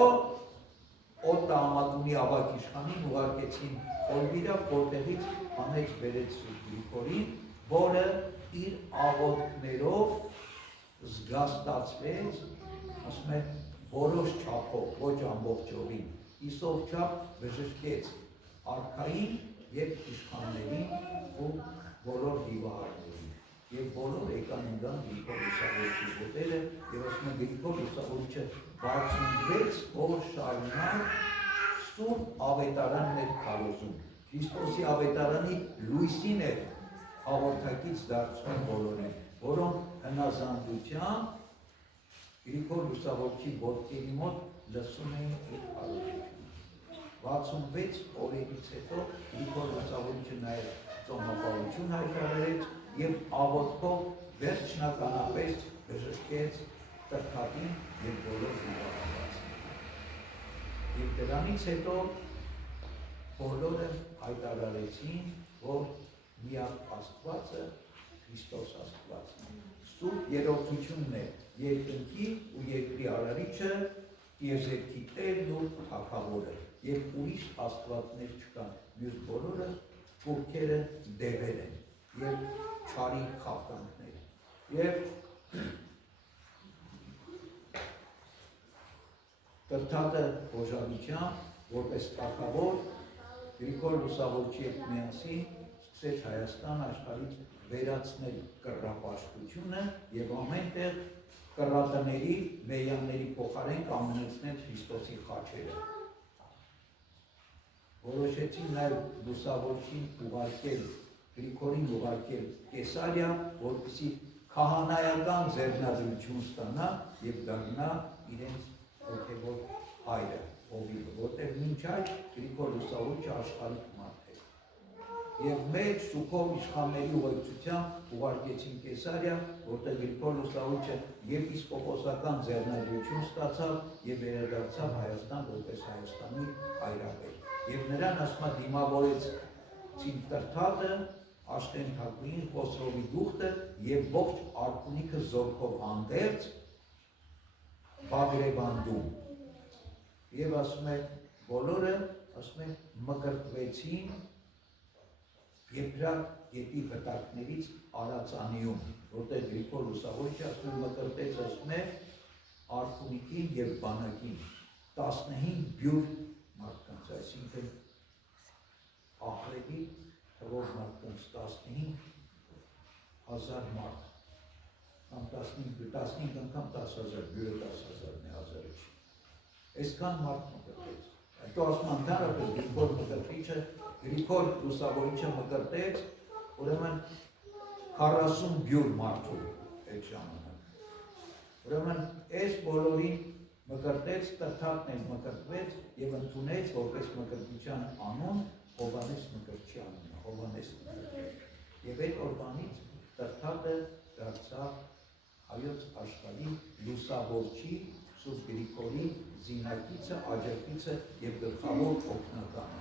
Օտտա Ամատունի ավագ իշխանին ուղարկեցին խորվիրակ, որտեղից հանեց բերեց Գրիգորին, որը իր աղոթքներով զգաստացվեց, ասում է, որոշ չափով, ոչ ամբողջովին, իսով չափ բժշկեց արքային և իշխաններին ու բոլոր դիվահարներին։ Եվ բոլոր եկան ընկան Գրիգոր Լուսավորչի ոտերը և ասում է Գրիգոր Լուսավորչը 66 օր շարունակ սուրբ ավետարանն էր քարոզում։ Քրիստոսի ավետարանի լույսին էր հաղորդակից դարձնում բոլորին, որոնք հնազանդությամբ Գրիգոր Լուսավորչի ոտքերի մոտ լսում էին իր քարոզությունը։ 66 օրերից հետո Գրիգոր Լուսավորչը նաև ծոմապահություն հայտարարեց և աղոթքով վերջնականապես բժշկեց տրթատին և բոլոր դիվահարվածներին։ Եվ դրանից հետո բոլորը հայտարարեցին, որ միակ Աստվածը Քրիստոս Աստվածն է։ Սուրբ երրորդությունն է երկնքի ու երկրի արարիչը, տիեզերքի Տերն ու Թագավորը, և ուրիշ աստվածներ չկան, մյուս բոլորը կուռքերը դևեր են և չարի խաբկանքներ։ Եվ տրթատը բոժանությամբ, որպես թագավոր, Գրիգոր Լուսավորչի հետ միասին սկսեց Հայաստան աշխարհից վերացնել կռապաշտությունը և ամենտեղ կռատների, մեյանների փոխարեն կանգնեցնել Քրիստոսի խաչերը։ Որոշեցին նաև Լուսավորչին ուղարկել, Գրիգորին ուղարկել Կեսարիա, որպեսզի քահանայական ձեռնադրություն ստանա և դառնա իրենց հոգևոր հայրը, հովիվը, որտեղ մինչ այդ Գրիգոր Լուսավորչը աշխարհիկ մարդ էր։ Եվ մեծ շուկով իշխանների ուղեկցությամբ ուղարկեցին Կեսարիա, որտեղ Գրիգոր Լուսավորչը եպիսկոպոսական ձեռնադրություն ստացավ և վերադարձավ Հայաստան որպես Հայաստանի հայրապետ։ Եվ նրան ասма դիմավորեցին տրթատը, Աշխեն Թագուհին, Խոսրովի դուխտը և ողջ արքունիքը զորքով հանդերձ Բագրևանդում։ Եվ ասում է բոլորը, ասում է, մկրտվեցին Եփրատ գետի վտակներից Արածանիում, որտեղ Գրիգոր Լուսավորչը ասում է մկրտեց, ասում է, արքունիքին և բանակին 15 բյուր մարդկանց, այսինքն ահռելի թվով մարդկանց 15,000 մարդ, կամ 15 անգամ 10,000, բյուրը 10,000-ն է, 1000-ը չի։ Այսքան մարդ մկրտեց։ Հետո ասում ընդհանրապես Գրիգոր մկրտիչը, Գրիգոր Լուսավորիչը մկրտեց, ուրեմն 40 բյուր մարդու այդ ժամանակ։ Ուրեմն այս բոլորին մկրտեց, տրթատն էլ մկրտվեց և ընդունեց որպես մկրտության անուն Հովհաննես Մկրտչի անունը, Հովհաննես Մկրտիչ։ Եվ այդ օրվանից տրթատը դարձավ հայոց աշխարհի լուսավորչի Սուրբ Գրիգորի զինակիցը, աջակիցը եւ գլխավոր օգնականը։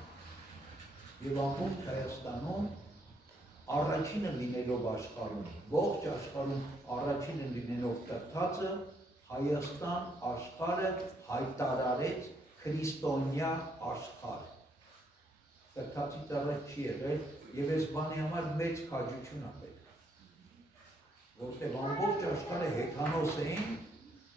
Եվ ամբողջ Հայաստանում առաջինը լինելով աշխարհում, ողջ աշխարհում առաջինը լինելով տրթածը Հայաստան աշխարհը հայտարարեց քրիստոնյա աշխարհ։ Տրթածից առաջ չի եղել եւ այս բանի համար մեծ քաջություն է պետք, որտեղ ամբողջ աշխարհը հեթանոս էին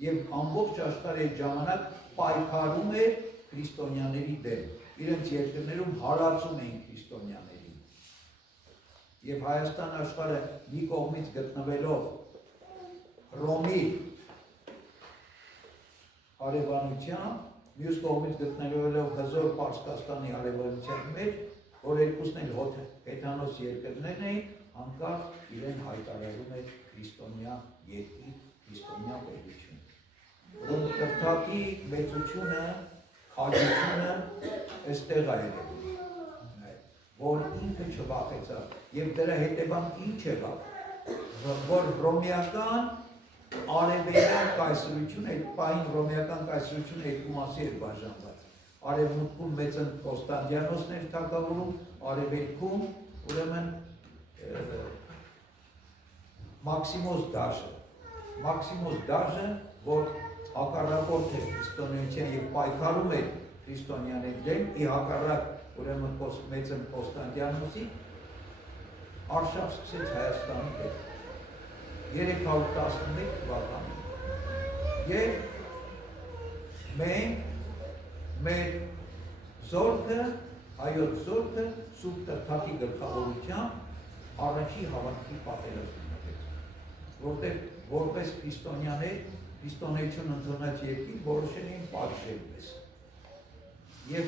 եւ ամբողջ աշխարհի ժամանակ պայքարում էր քրիստոնյաների դեմ, իրենց երկրներում հարացում էին քրիստոնյաներին։ Եվ Հայաստան աշխարհը մի կողմից գտնվելով Հռոմի հարևանությամբ, մյուս կողմից գտնվելով հզոր Պարսկաստանի հարևանության մեջ, որ երկուսն էլ հեթանոս երկրներն էին, հանկարծ իրեն հայտարարում էր քրիստոնյա երկիր, քրիստոնյա պետություն։ Որոնց տրթատի մեծությունը, քաջությունը այստեղ է եղել, որ ինքը չվախեցավ, եւ դրա հետևանք ինչ եղավ, որ հռոմեական արևելյան կայսրությունը, այդ պահին հռոմեական կայսրությունը երկու մասի էր բաժանված։ Արևմուտքում մեծն Կոստանդիանոսն էր թագավորում, արևելքում ուրեմն Մաքսիմոս Դաժը, որ հակառակորդ էր քրիստոնեության եւ պայքարում էր քրիստոնյաների դեմ, ի հակառակ ուրեմն մեծն Կոստանդիանոսի արշավ սկսեց Հայաստանի հետ 311 թվականին եւ մենք մեր զորքը, հայոց զորքը Սուրբ Տրթատի գլխավորությամբ առաջի հավատքի պատերազմ ունեցավ, որտեղ որպես քրիստոնյաներ քրիստոնեություն ընդունած երկիր որոշել էին պատժել մեզ եւ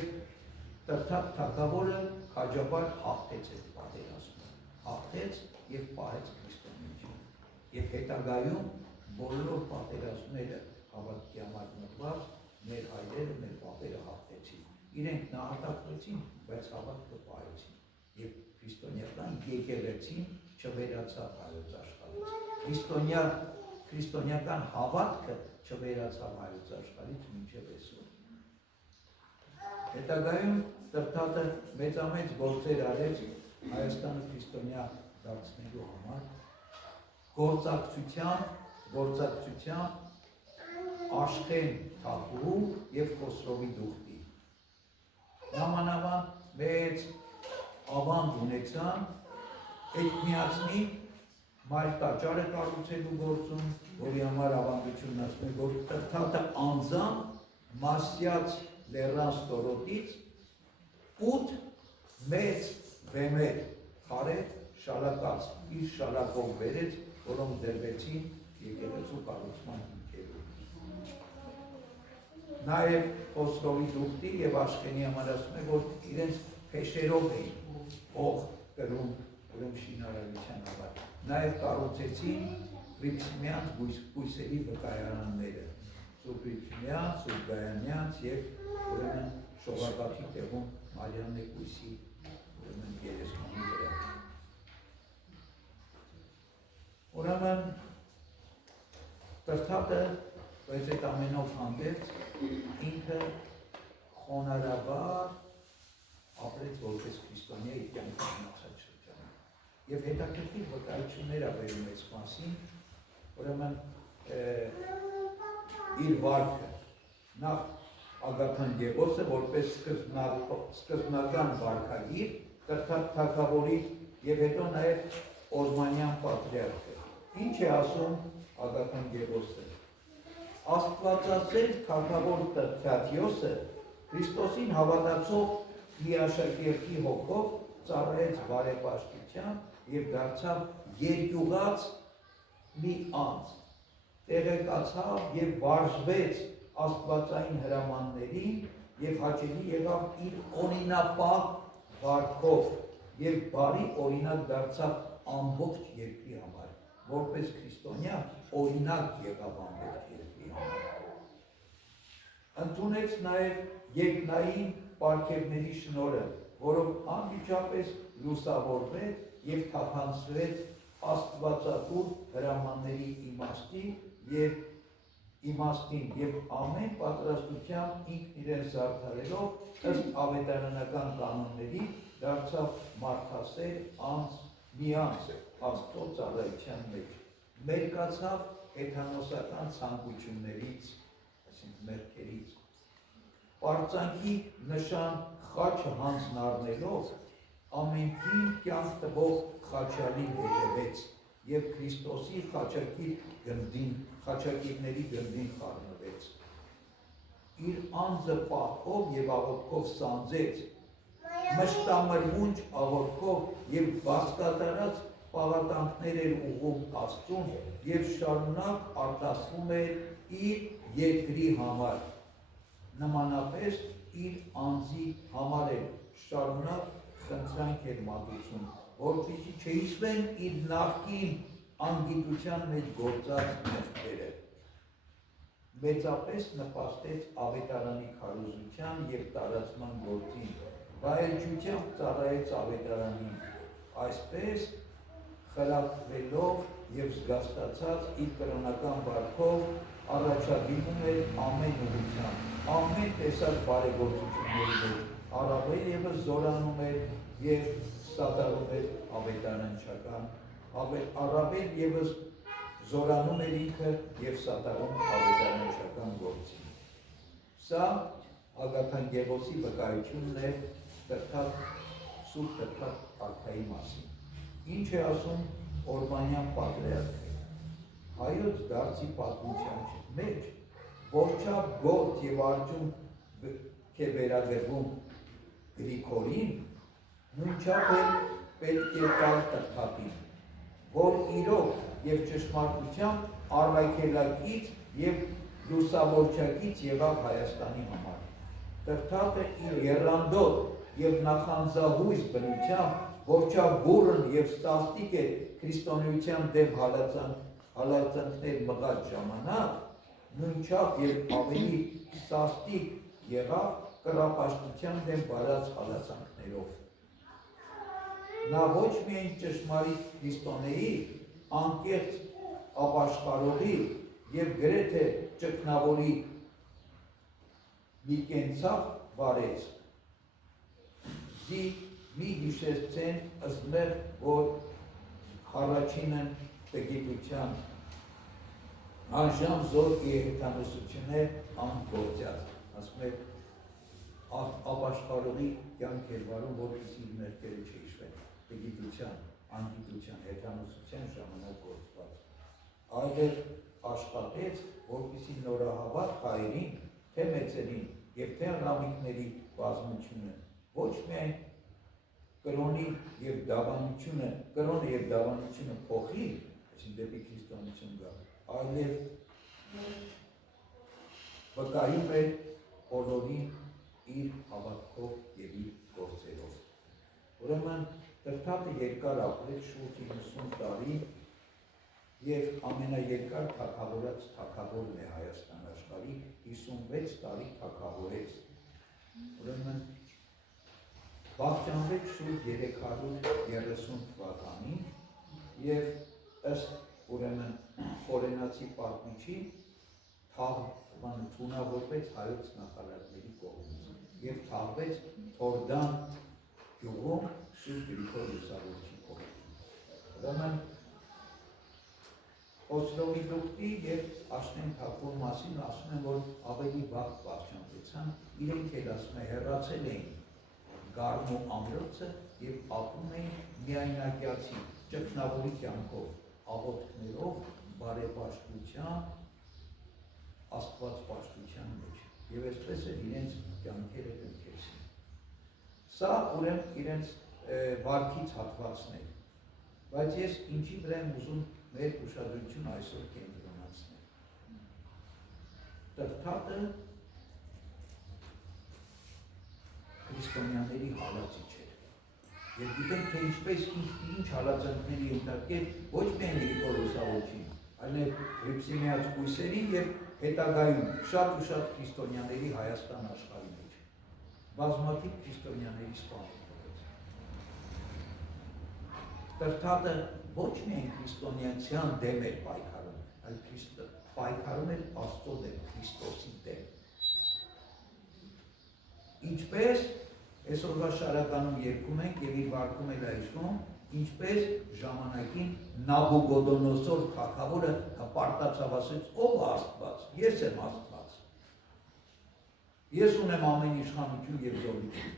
Տրթատ թագավորը քաջաբար հաղթեց այդ պատերազմը, հաղթեց եւ պահեց քրիստոնեությունը եւ հետագայում բոլոր պատերազմները հավատքի համար մտված մեր հայրերը, մեր պապերը հաղթեցին, իրենք նահատակվեցին, բայց հավատքը պահեցին եւ քրիստոնեական եկեղեցին չվերացավ հայոց աշխարհից, քրիստոնեական հավատքը չվերացավ հայոց աշխարհից մինչև այսօր։ Հետագայում Տրթատը մեծամեծ գործեր արեց Հայաստանը քրիստոնյա դարձնելու համար, գործակցությամբ Աշխեն Թագուհու եւ Խոսրովի Դուխտի։ Նամանավան մեծ ավանդ ունեցան այդ միացնի մայր տաճարը կառուցելու գործում, որի համար ավանդությունն ասում է, որ Տրթատը անձամբ Մասյաց լեռան ստորոտից 8 մեծ վեմեր խարեց, շալակած իր շալակով վերեց, որոնք դրվեցին եկեղեցու կառուցման հիմքերում։ Նաև Խոսրովի Դուխտի եւ Աշխենի համար ասում է, որ իրենց փեշերով էին հող կրում, ուրեմն շինարարության համար։ Նաև կառուցեցին Վրիպսիմյանց բույսերի վկայանները, Սուրբ Վրիպսիմյանց, Սուրբ Գայանյանց եւ ուրեմն Շողակաթի տեղում Մարիամնե բույսի ուրեմն երեսմանի վրա։ Ուրեմն Տրթատը, բայց այդ ամենով հանդերձ ինքը խոնարհաբար ապրեց որպես քրիստոնյա իր կյանքի մնացած շրջանում։ Եվ հետաքրքիր վկայություններ ավերում այս մասին, ուրեմն իր վարքը նախ Ագաթան Գեղոսը որպես սկզբնական վարքագիր, Տրթատ թագավորի եւ հետո նաեւ Օզմանյան պատրիարխը։ Ինչ է ասում Ագաթան Գեղոսը։ Աստվածասեր թագավոր Տրթատիոսը Քրիստոսին հավատացող լիաշակերտի հոգով ծառայեց բարեպաշտությամբ եւ դարձավ երկյուղած մի անձ, տեղեկացավ եւ վարժվեց աստվածային հրամաններին եւ հաճելի եղավ իր օրինապահ վարքով եւ բարի օրինակ դարձավ ամբողջ երկրի համար, որպես քրիստոնյա օրինակ եղավ ամբողջ երկրի համար։ Ընդունեց նաեւ երկնային պարգևների շնորհը, որով անմիջապես լուսավորվեց եւ թափանցվեց աստվածատուր հրամանների իմաստի եւ իմաստին եւ ամեն պատրաստությամբ ինքն իրեն զարդարելով ըստ ավետարանական կանոնների դարձավ մարդասեր անձ միանձ Աստծո ծառայության մեջ, մերկացավ հեթանոսական ցանկություններից, այսինքն մեղքերից, պարծանքի նշան խաչը հանձն առնելով ամենքին կյանք տվող խաչալին հետևեց եւ Քրիստոսի խաչակիրների գնդին խառնվեց, իր անձը պահքով եւ աղոթքով սանձեց, մշտամրմունջ աղոթքով եւ բացկատարած պաղատանքներ էր ուղղում Աստծուն եւ շարունակ արտասվում էր իր երկրի համար, նմանապես իր անձի համար էր շարունակ խնդրանք էր մատուցում, որպեսզի չհիշվեն իր նախկին անգիտության մեջ գործած մեղքերը։ Մեծապես նպաստեց ավետարանի քարոզության եւ տարածման գործին, վայելչությամբ ծառայեց ավետարանին, այսպես խրատվելով եւ զգաստացած իր կրոնական վարքով առաջադիմում էր ամեն ուղղությամբ, ամեն տեսակ բարեգործությունների մեջ, առավել ևս զորանում էր եւ սատարում էր ավետարանչական, առավել ևս զորանում էր ինքը եւ սատարում ավետարանչական գործին։ Սա Ագաթանգելոսի վկայությունն է Սուրբ Տրտմատ արքայի մասին։ Ինչ է ասում Օրբանյան պատրիարքը։ Հայոց դարձի պատմության մեջ որչափ գործ եւ արդյունք է վերագրվում Գրիգորին, նույնչափ է պետք է տալ Տրտմատին, որ իրոք եւ ճշմարտությամբ առաքելակից եւ լուսավորչակից եղավ Հայաստանի համար։ Տրտմատը իր եռանդոտ եւ նախանձահույս բնությամբ, որչափ բուռն եւ սաստիկ է քրիստոնեության դեմ հալածանքներ մղած ժամանակ, նույնչափ եւ ավելի սաստիկ եղավ կռապաշտության դեմ վարած հալածանքներով։ Նա ոչ միայն ճշմարիտ քրիստոնեի, անկեղծ ապաշխարողի եւ գրեթե ճգնավորի մի կենցաղ վարեց, մի հիշեցեն ըստմեղ, որ առաջինն տգիտության անժամ զոր հեթանոսություն է անգործյալ, ասում է ապաշխարողի կյանք էր վարում, որպեսզի իր մեղքերը չհիշվեն, տգիտության, անգիտության, հեթանոսության ժամանակ գործված, այլև աշխատեց, որպեսզի նորահավատ հայերին, թե մեծերին եւ թե ընտանիքների բազմությունը ոչ միայն կրոնը եւ դավանությունը փոխի, այսինքն դեպի քրիստոնեություն գա, այլև վկայում է բոլորին իր հավատքով եւ իր գործերով։ Ուրեմն Տրտմատը երկար ապրեց շուրջ 90 տարի եւ ամենաերկար թագավորած թագավորն է Հայաստան աշխարհի, 56 տարի թագավորեց։ Ուրեմն վախճանվեց շուրջ 330 թվականին եւ ըստ ուրեմն խորենացի պատմիչի թունավորվեց հայոց նախարարների կողմից եւ թաղվեց Թորդան գյուղում Սուրբ Գրիգոր Լուսավորչի կողմից։ Ուրեմն Օսլովի դուքտի եւ Աշնեն Թագուր մասին ասում են, որ ավելի վաղ վախճանվեցան, իրենք էլ ասում են հեռացել էին գարն ու ամրոցը եւ ապրում էին միայնակյացի ճգնավորի կյանքով, աղոթքներով, բարեպաշտության, աստվածպաշտության մեջ եւ այսպես էլ իրենց կյանքերը կնքեցին։ Սա ուրեմն իրենց վարքից հատվածն է, բայց ես ինչի վրա եմ ուզում մեր ուշադրությունը այսօր կենտրոնացնել։ Տրտմատը քրիստոնյաների հալածիչ էր։ Եվ գիտենք, թե ինչպես ինչ հալածանքների ենթարկել ոչ միայն Գրիգոր Լուսավորչին, այլև Հրիփսիմեաց կույսերին եւ հետագայում շատ ու շատ քրիստոնյաների Հայաստան աշխարհի մեջ։ Բազմաթիվ քրիստոնյաների սպանել տվեց։ Տրտմատը ոչ միայն քրիստոնեության դեմ էր պայքարում, այլ պայքարում էր Աստծո դեմ, Քրիստոսի դեմ։ Ինչպես այսօրվա շարականում երգում ենք եւ իր վարկում էլ այսում, ինչպես ժամանակին Նաբուգոդոնոսոր թագավորը հպարտացավ, ասեց, ով է Աստված, ես եմ Աստված, ես ունեմ ամեն իշխանություն եւ զորություն,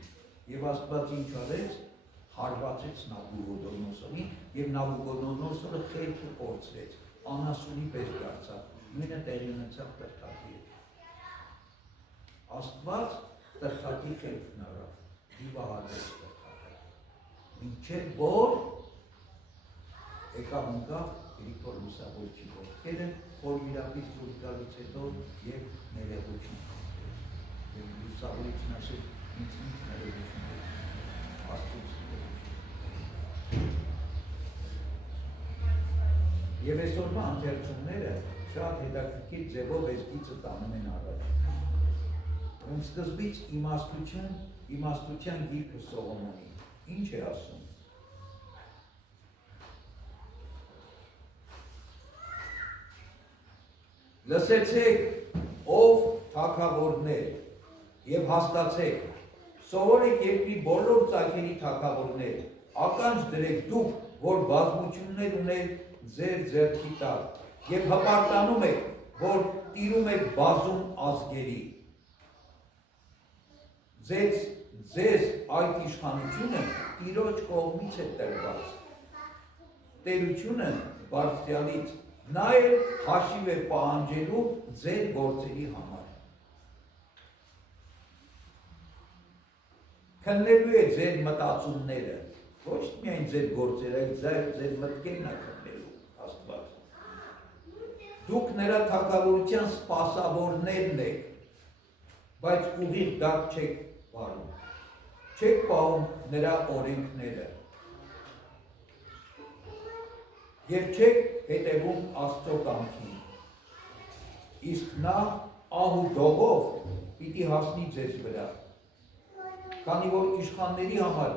եւ Աստված ինչ արեց, հարվածեց Նաբուգոդոնոսորին եւ Նաբուգոդոնոսորը խելքը կորցրեց, անասունի պես դարձավ, նույնը տեղի ունեցավ Տրքատի հետ։ Աստված Տրքատի խելքն առավ, դիվահարեց Տրքատը, մինչև որ եկավ ընկավ Գրիգոր Լուսավորչի ոտքերը, որ իրապես դուրս գալուց հետո եւ ներողություն եւ Լուսավորիչն ասեց, ինձ ներողություն Աստծո Եվ այսօրվա ընթերցումները շատ հետաքրքիր ձևով այս գիծը տանում են առաջ։ Ուրեմն սկզբից իմաստության գիրքը Սողոմոնի ինչ է ասում։ Լսեցեք, ով թագավորներ, եւ հասկացեք, սովորեք երկրի բոլոր ծագերի թագավորներ, ականջ դրեք դուք, որ բազմություններ ունեք ձեր ձեռքի տակ, եւ հպարտանում եք, որ տիրում եք բազում ազգերի։ Ձեզ այդ իշխանությունը Տիրոջ կողմից է տրված։ Տերությունը Բարձրյալից, նա էլ հաշիվ է պահանջելու ձեր գործերի համար։ Քննելու է ձեր մտածումները, ոչ միայն ձեր գործերը, ձեր մտքերն է քննելու Աստված։ Դուք նրա թագավորության սպասավորներն եք, բայց ուղիղ դարձ չեք վարում, չեք պահում նրա օրենքները և չեք հետևում Աստծո կամքին, իսկ նա ահ ու դողով պիտի հասնի ձեզ վրա, քանի որ իշխանների համար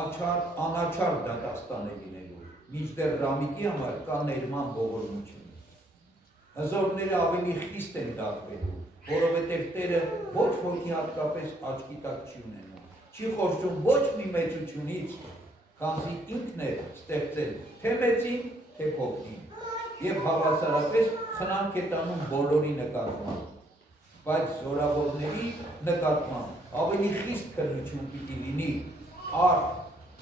անաչար դատաստան է լինելու, մինչդեռ Ռամիկի համար կա ներման ողորմություն։ Հզորները ավելի խիստ են դատվելու, որովհետև Տերը ոչ ոքի հատկապես աչքի տակ չի ունենում, չի խորհրդում ոչ մի մեծությունից, քանզի ինքն է ստեղծել թե մեծին, թե փոքրին, եւ հավասարապես խնամք է տանում բոլորի նկատմամբ, բայց զորավորների նկատմամբ ավելի խիստ քննություն պիտի լինի, արդ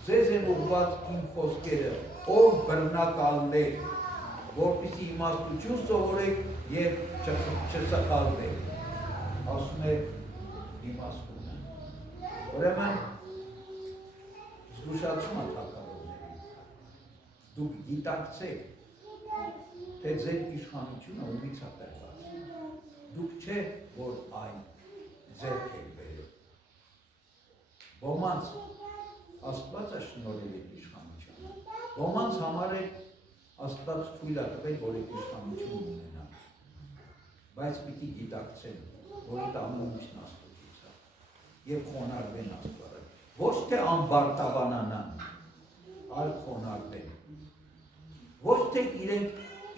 ձեզ են ուղղված իմ խոսքերը, ով բռնակալներ, որպեսզի իմաստություն սովորեք եւ չսխալվեք, ասում է իմաստությունը։ Ուրեմն զգուշացում է թագավորներին, դուք գիտակցեք, թե ձեր իշխանությունը ումից է տրված, դուք չէ, որ այն ձեռք եք բերել, ոմանց Աստված է շնորհել այդ իշխանությունը, ոմանց համար է Աստված թույլ է տվել, որ այդ իշխանություն ունենան, բայց պիտի գիտակցեն, որ այդ ամեն ինչն Աստծուց է եւ խոնարհվեն Աստծո, ոչ թե ամբարտավանանան, այլ խոնարհվեն, ոչ թե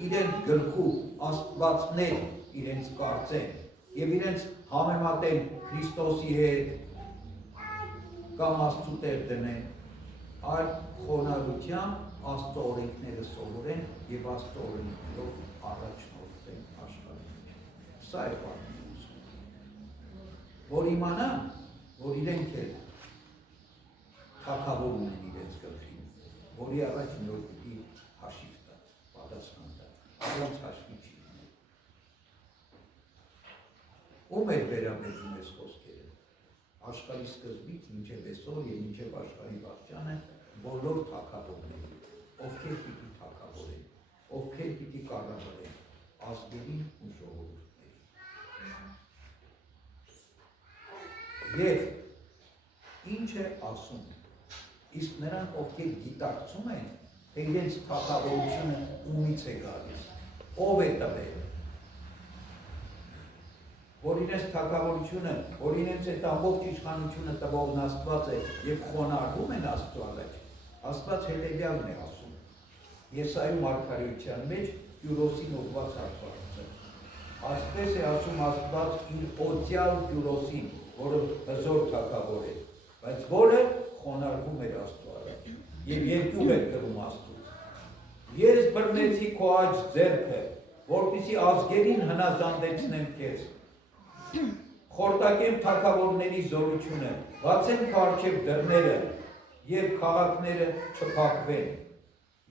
իրենք գլխու աստվածներ իրենց կարծեն եւ իրենց համեմատեն Քրիստոսի հետ կամ Աստծո տեր դնեն, այլ խոնարհությամբ Աստծո օրենքները սովորեն եւ Աստծո օրենքներով առաջնորդվեն աշխարհին։ Սա է պատմությունը, որ իմանան, որ իրենք էլ թագավոր ունեն իրենց գլխին, որի առաջ մի օր պիտի հաշիվ տա, պատասխան տա, առանց հաշվի չի լինի։ Ում է վերաբերում այս խոսքերը, աշխարհի սկզբից մինչև այսօր եւ մինչև աշխարհի վաղճանը բոլոր թագավորներին, ովքեր պիտի թագավորեն, ովքեր պիտի կառավարեն ազգերին ու ժողովուրդներին։ Եվ ինչ է ասում, իսկ նրանք ովքեր գիտակցում են, թե իրենց թագավորությունը ումից է գալիս, ով է տվել, որ իրենց թագավորությունը, որ իրենց այդ ամբողջ իշխանությունը տվողն Աստված է եւ խոնարհվում են Աստծո առաջ, Աստված հետեւյալն է ասում։ Եսայի մարգարեության մեջ Կյուրոսին ուղղված հատվածը։ Այսպես է ասում Աստված իր օծյալ Կյուրոսին, որը հզոր թագավոր է, բայց որը խոնարհվում էր Աստծո առաջ եւ երկյուղ էր կրում Աստծուց։ Ես բռնեցի քո աջ ձեռքը, որպեսզի ազգերին հնազանդեցնեմ քեզ։ Խորտակեմ թագավորների զորությունը, բացեմ քո առջև դռները եւ քաղաքները չփակվեն։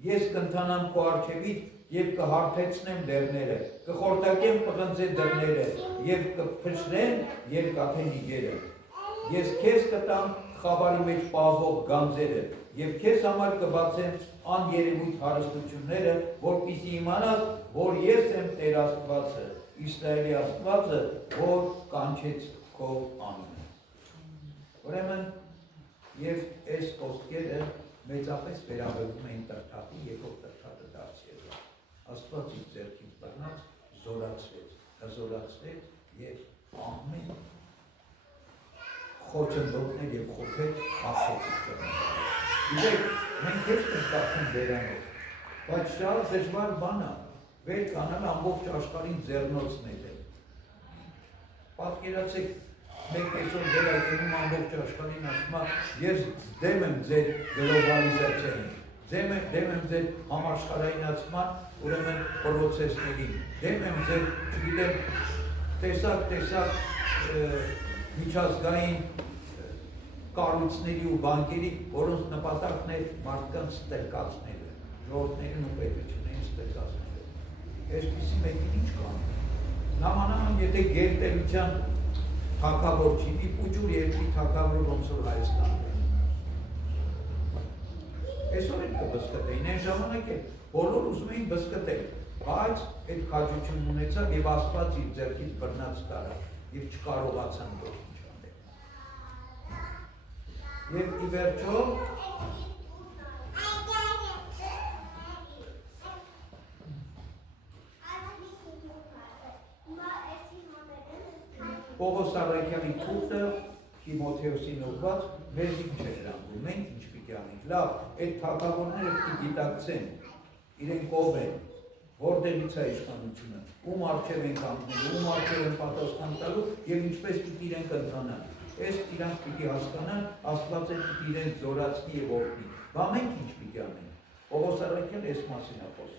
Ես կընթանամ քո առջևից եւ կհարթեցնեմ լեռները, կխորտակեմ պղնձե դռները եւ կփշրեմ երկաթե նիգերը։ Ես քեզ կտամ խավարի մեջ պահվող գանձերը եւ քեզ համար կբացեմ աներևույթ հարստությունները, որպեսզի իմանաս, որ ես եմ Տեր Աստվածը, Իսրայելի Աստվածը, որ կանչեց քո անունը։ Ուրեմն եւ այս խոսքերը մեծապես վերաբերում էին Տրթատի երկրորդ Տրթատը դարձյալ։ Աստված իր ձեռքից բռնած զորացրեց, հզորացրեց եւ ամեն խոչընդոտներ եւ խոփեր հաղթեց։ Գիտեք, մենք ոչ կստացում վերանով, բայց շատ դժվար բան է, վեր կանալ ամբողջ աշխարհին ձեռնոցներ է։ Պատկերացեք, մենք այսօր վերագնում ամբողջ աշխարհին ասում է, ես դեմ եմ ձեր գլոբալիզացիային, դեմ եմ ձեր համաշխարհայնացման, ուրեմն պրոցեսներին, դեմ եմ ձեր, չգիտեմ, տեսակ միջազգային կառույցների ու բանկերի, որոնց նպատակն է մարդկանց ստրկացնելը, ժողովուրդներին ու պետություններին ստրկացնելը։ Այսպիսի մեկին ինչ կան։ Նամանավանդ եթե գերտերության թագավոր չի, իպուջուր երկրի թագավոր ոնց որ Հայաստանն է։ Այսօր էլ կբզկտեին, այն ժամանակ էլ բոլոր ուզում էին բզկտել, բայց այդ քաջություն ունեցավ եւ Աստված իր ձեռքից բռնած տարավ եւ չկարողացան ոչ ինչ անել։ Եվ ի վերջո Պողոս Առաքյալի թուղթը Թիմոթեոսին ուղղված մեզ ինչ է հրամում, մենք ինչ պիտի անենք։ Լավ, այդ թագավորները պիտի գիտակցեն, իրենք ով են, որտեղից է իշխանությունը, ում առջև են կանգնելու, ում առջև են պատասխան տալու եւ ինչպես պիտի իրենք ընթանան։ Այս իրանք պիտի հասկանան, Աստված է պիտի իրենք զորացնի եւ օրհնի։ Բա մենք ինչ պիտի անենք։ Պողոս Առաքյալը այս մասին է խոսում։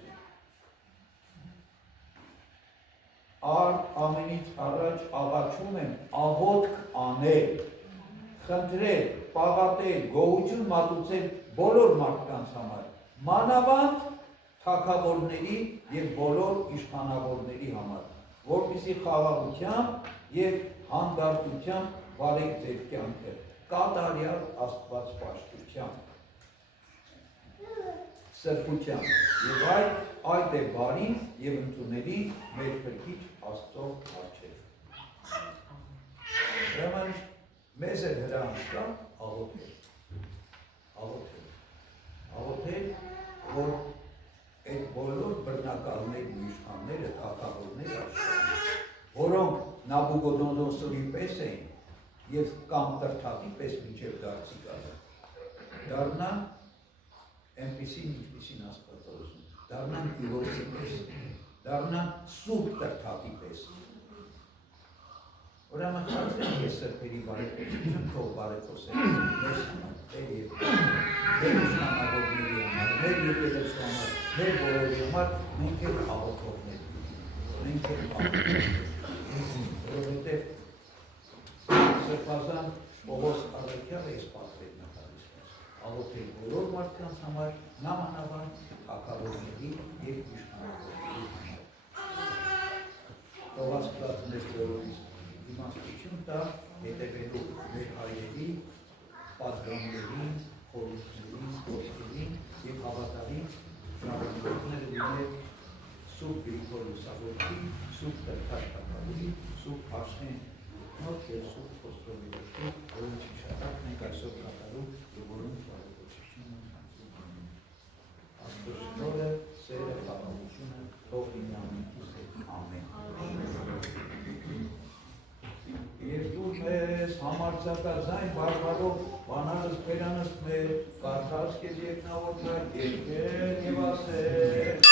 Ամենից առաջ աղաչում եմ աղոթք անել, խնդրել, պաղատել, գոհություն մատուցել բոլոր մարդկանց համար, մանավանդ թագավորների եւ բոլոր իշխանավորների համար, որպեսզի խաղաղությամբ եւ հանդարտությամբ վարեք ձեր կյանքը, կատարյալ Աստված պաշտությամբ, սրբությամբ եւ այդ է բարին եւ ընդունելի մեր Փրկիչ Աստծո առջև։ Ուրեմն մեզ է հրահանգ աղոթել, որ այդ բոլոր բռնակալներն ու իշխանները, թագավորները, որոնք Նաբուկոդոնոսորի պես էին եւ կամ Տրթատի պես մինչեւ դարձի գալը, դառնան այնպիսին ինչպիսին Աստված ուզում, դառնան Կյուրոսի պես, դառնան սուրբ Տրթատի պես։ Ուրեմն խնդրեմ ես սրբերի բարեփոխություն թող բարեփոխեն մեզ համար, Տեր եւ մեր իշխանավորների համար, մեր եկեղեցու համար, մեր բոլորի համար, մենք էլ աղոթողներ, մենք էլ որովհետեւ սրբազան Պողոս Առաքյալը այս պատվերն է տալիս մեզ, աղոթել բոլոր մարդկանց համար, նամանավանդ թագավորների եւ իշխանավորների համար։ Թող Աստված մեզ բոլորիս իմաստություն տա հետևելու մեր հայերի, պատգամներին, խորհուրդներին, խոսքերին եւ հավատալին ժառանգությունները լինել Սուրբ Գրիգոր Լուսավորչի, Սուրբ Տրթատ թագավորի, Սուրբ Աշխեն Նոթ եւ Սուրբ Խոստովիլոջի, որոնց հիշատակն ենք այսօր կատարում եւ որոնց բարեփոխությունը խնդրում ենք։ Աստծո շնորհը, սերը, խաղաղությունը թող լինի ամենքիս հետ։ Ամեն։ Եվ դու մեզ համարձակազայն բարբարով բանալս բերանս մեր կարդաս կեզ երկնավորդար երկեր և ասեր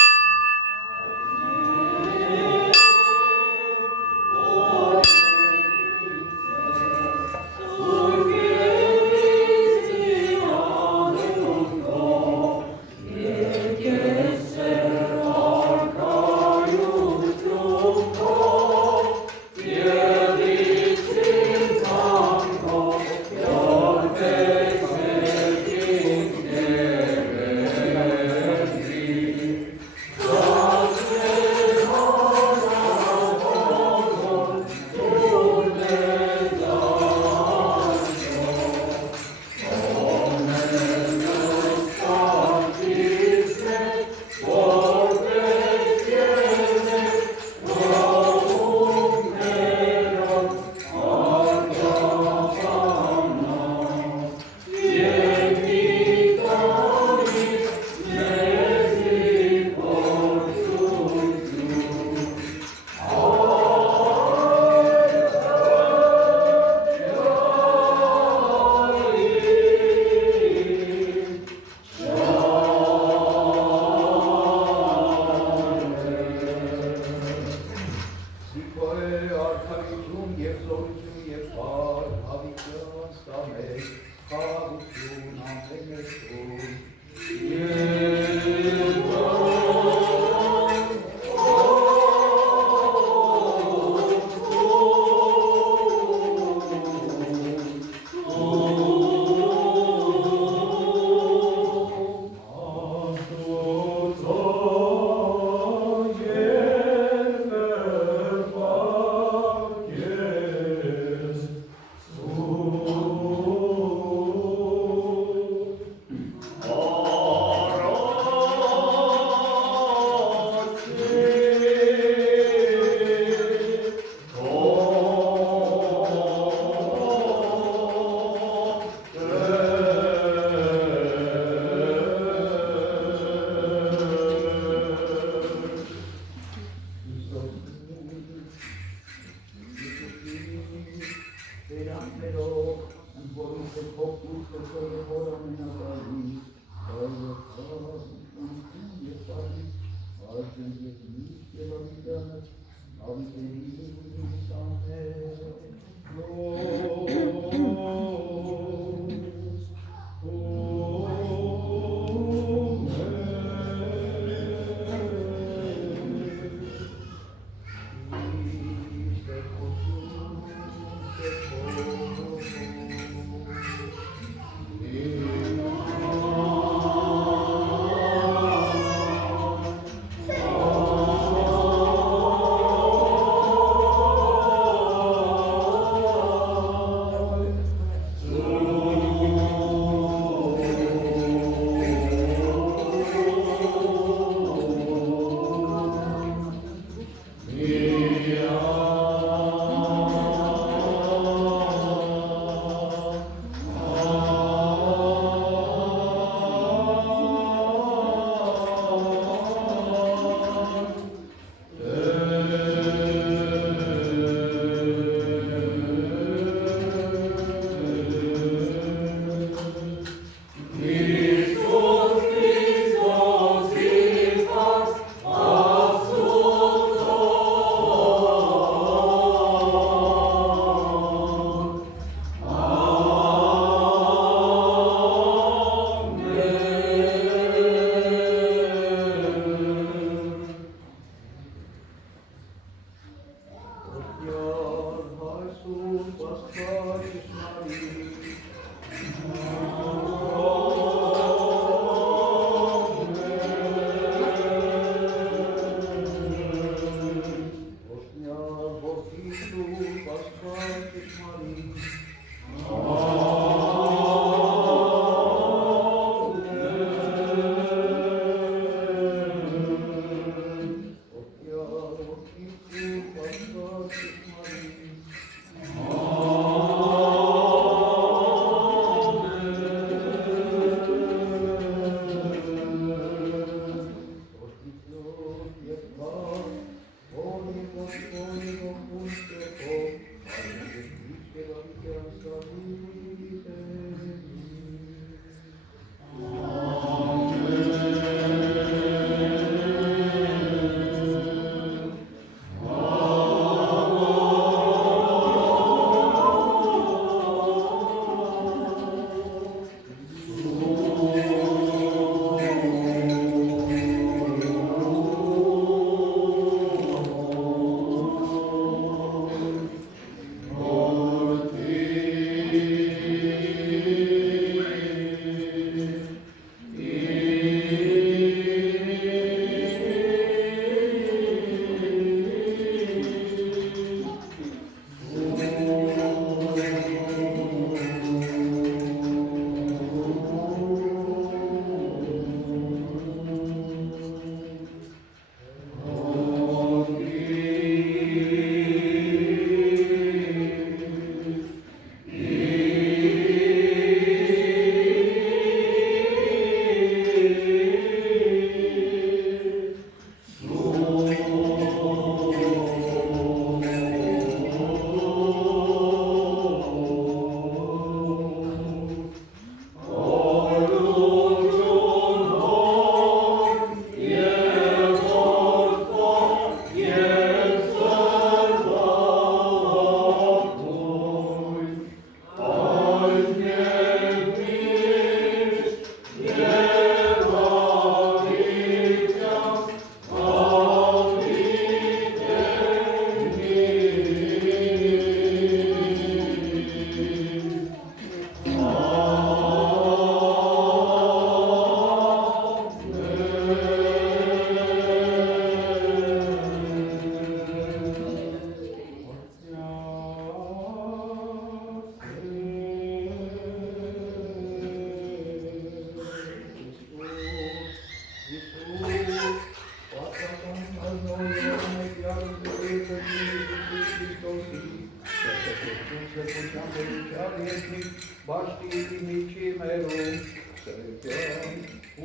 Սրկյան,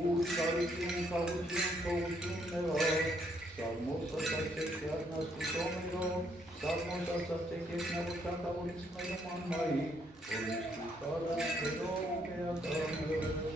ուշարություն, կավություն, կողություն նեղավ, Սարմոս ասացեք յարնաստուտոներով, Սարմոս ասացեք երկնավոր կանդավորից մերում անմայի, որ իսկի տարանքերով էականը։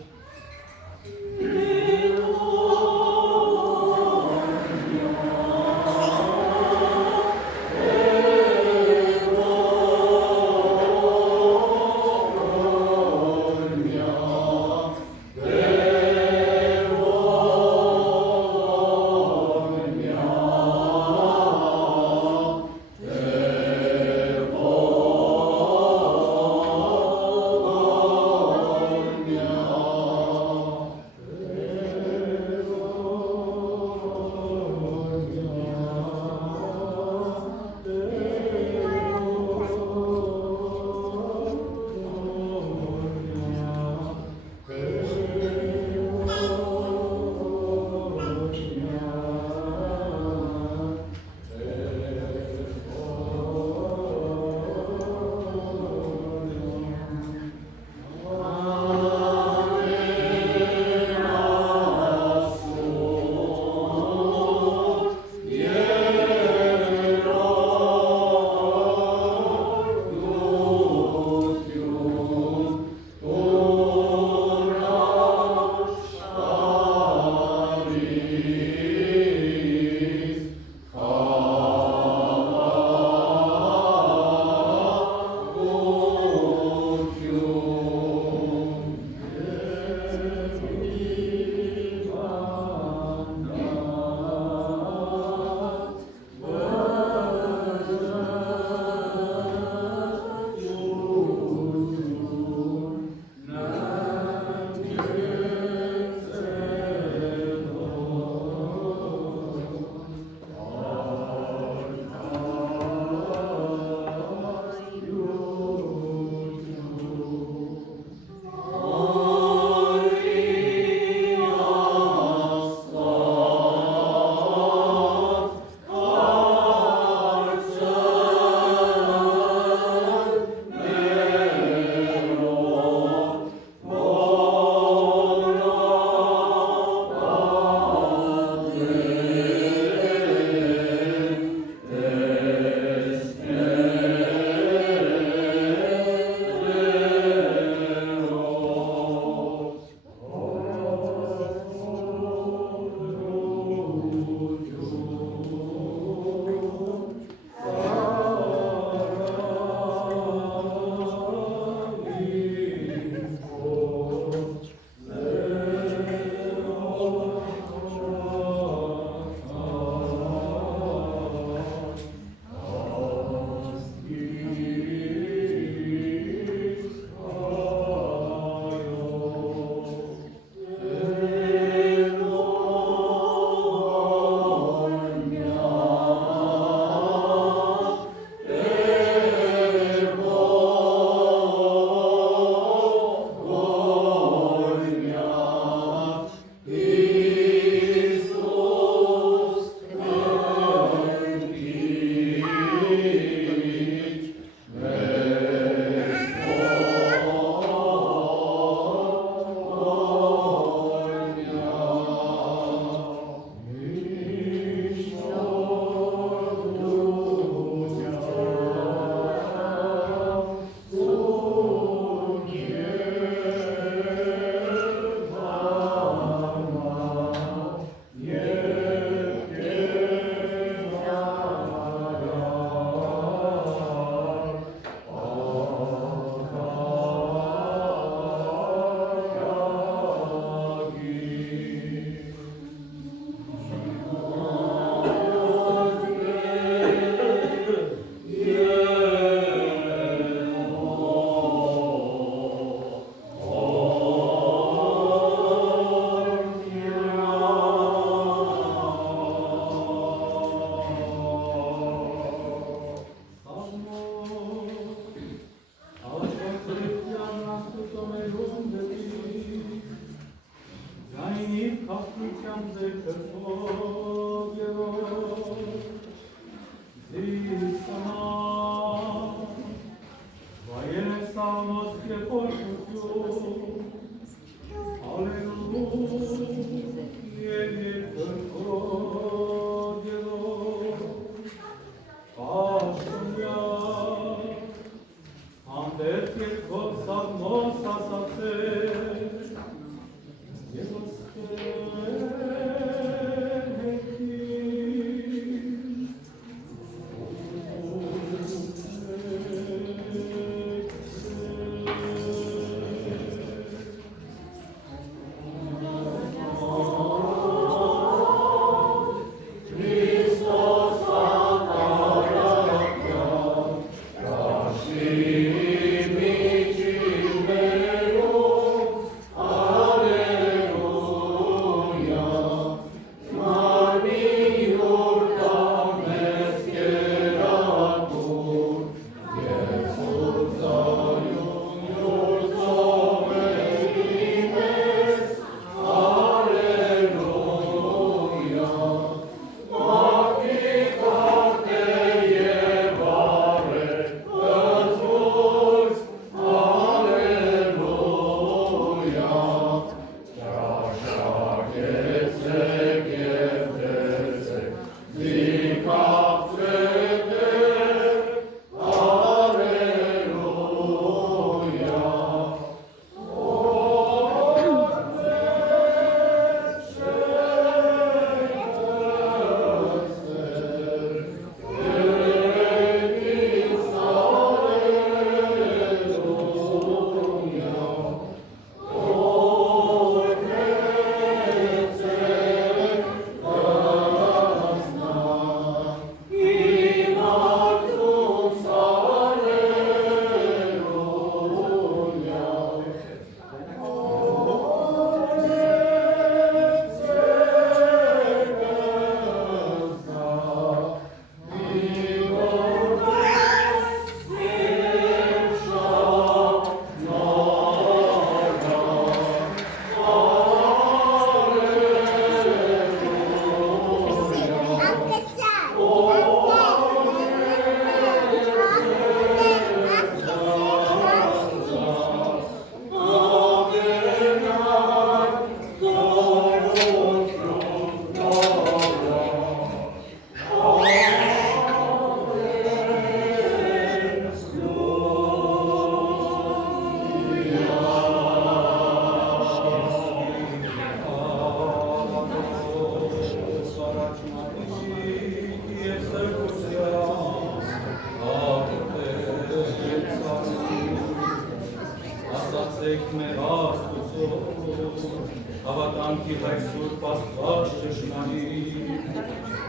Հավատանքի Հայր Սուրբ Աստված ճշմարիտ,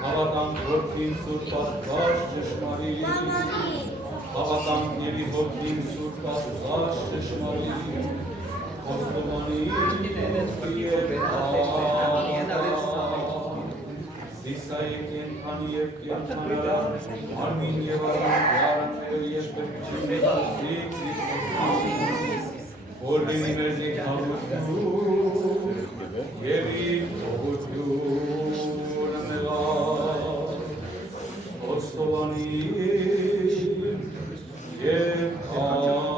հավատանք Որդին Սուրբ Աստված ճշմարիտ, հավատանք Եվի Որդին Սուրբ Աստված ճշմարիտ, Խոստովանի և Սիսայի կենթանի և կենթանարան, արմին և արմին և կրկչին Հիսուսի Քրիստոսի, որ լինի մեր զիքանություն և իր փոխությունը մեղավ, խոստովանի և հավատա։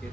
Io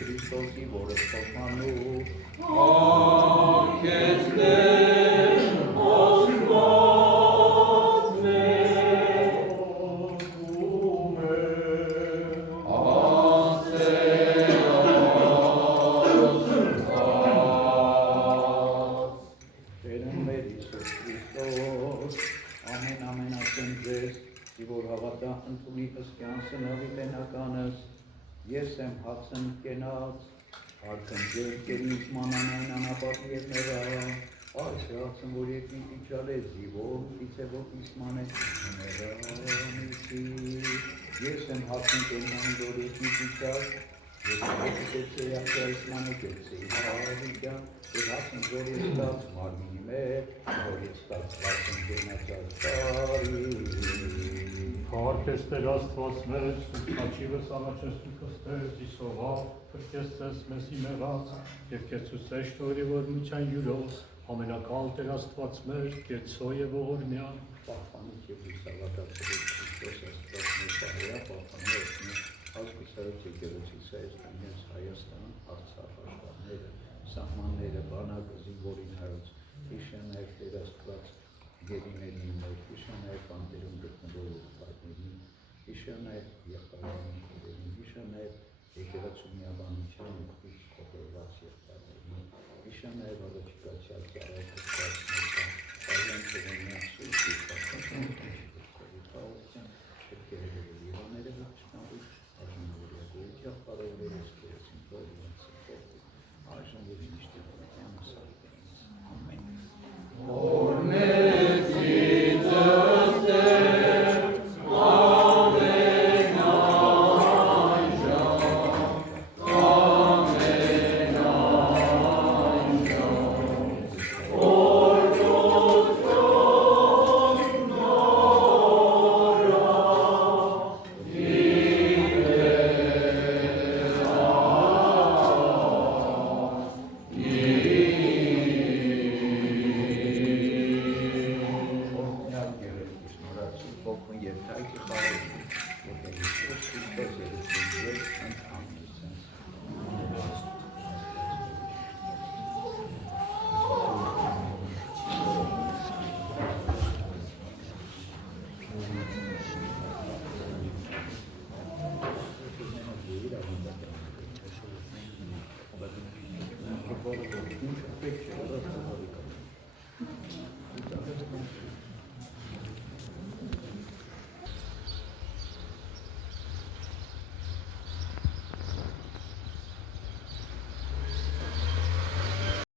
Քրիստոսի որը փոխանու Ես եմ հացն կենաց, արդեն երկերից մանանային անապատ և նրա, այս հացն, որ եկնի իջալեց զիվոր, իցևոտ իսմանեց ներանիցի, ես եմ հացն կենանի, որ եկնի իջալ, ես եմ եկեցե յախյա իսմանը կեցեի հարավիկյան, և հացն որ եսկաց մարմինի մեր, որ եսկաց հացն կենացած տարի, Քարքես Տեր Աստված մեր, սուքաչիվս առաջնստուքս Տեր Իսովա, կրկեսես մեզի մեղած, և կեցուսեշ տորի որ միչան յուրոս, ամենակալ Տեր Աստված մեր, կեցո և ողորմյան, պահանիք և լուսավատացրիք Քրիստոս Աստված մեր պահերա, պահանի ոսմեր, ազգուսարոց եկեղեցիս Հայաստանից Հայաստան, Արցախ աշխարհները, սահմանները, բանակը, զինվորին հայոց, իշաներ Տեր Աստված, գերիներին մեր, իշաներ բանտերում գտնվող ուղղվածներին, իշաներ եղբայրային քուրերին, իշաներ եկեղեցու միաբանության ուղղից խոհորված եղբայրներին, իշաներ առաջիկացյալ ծառայ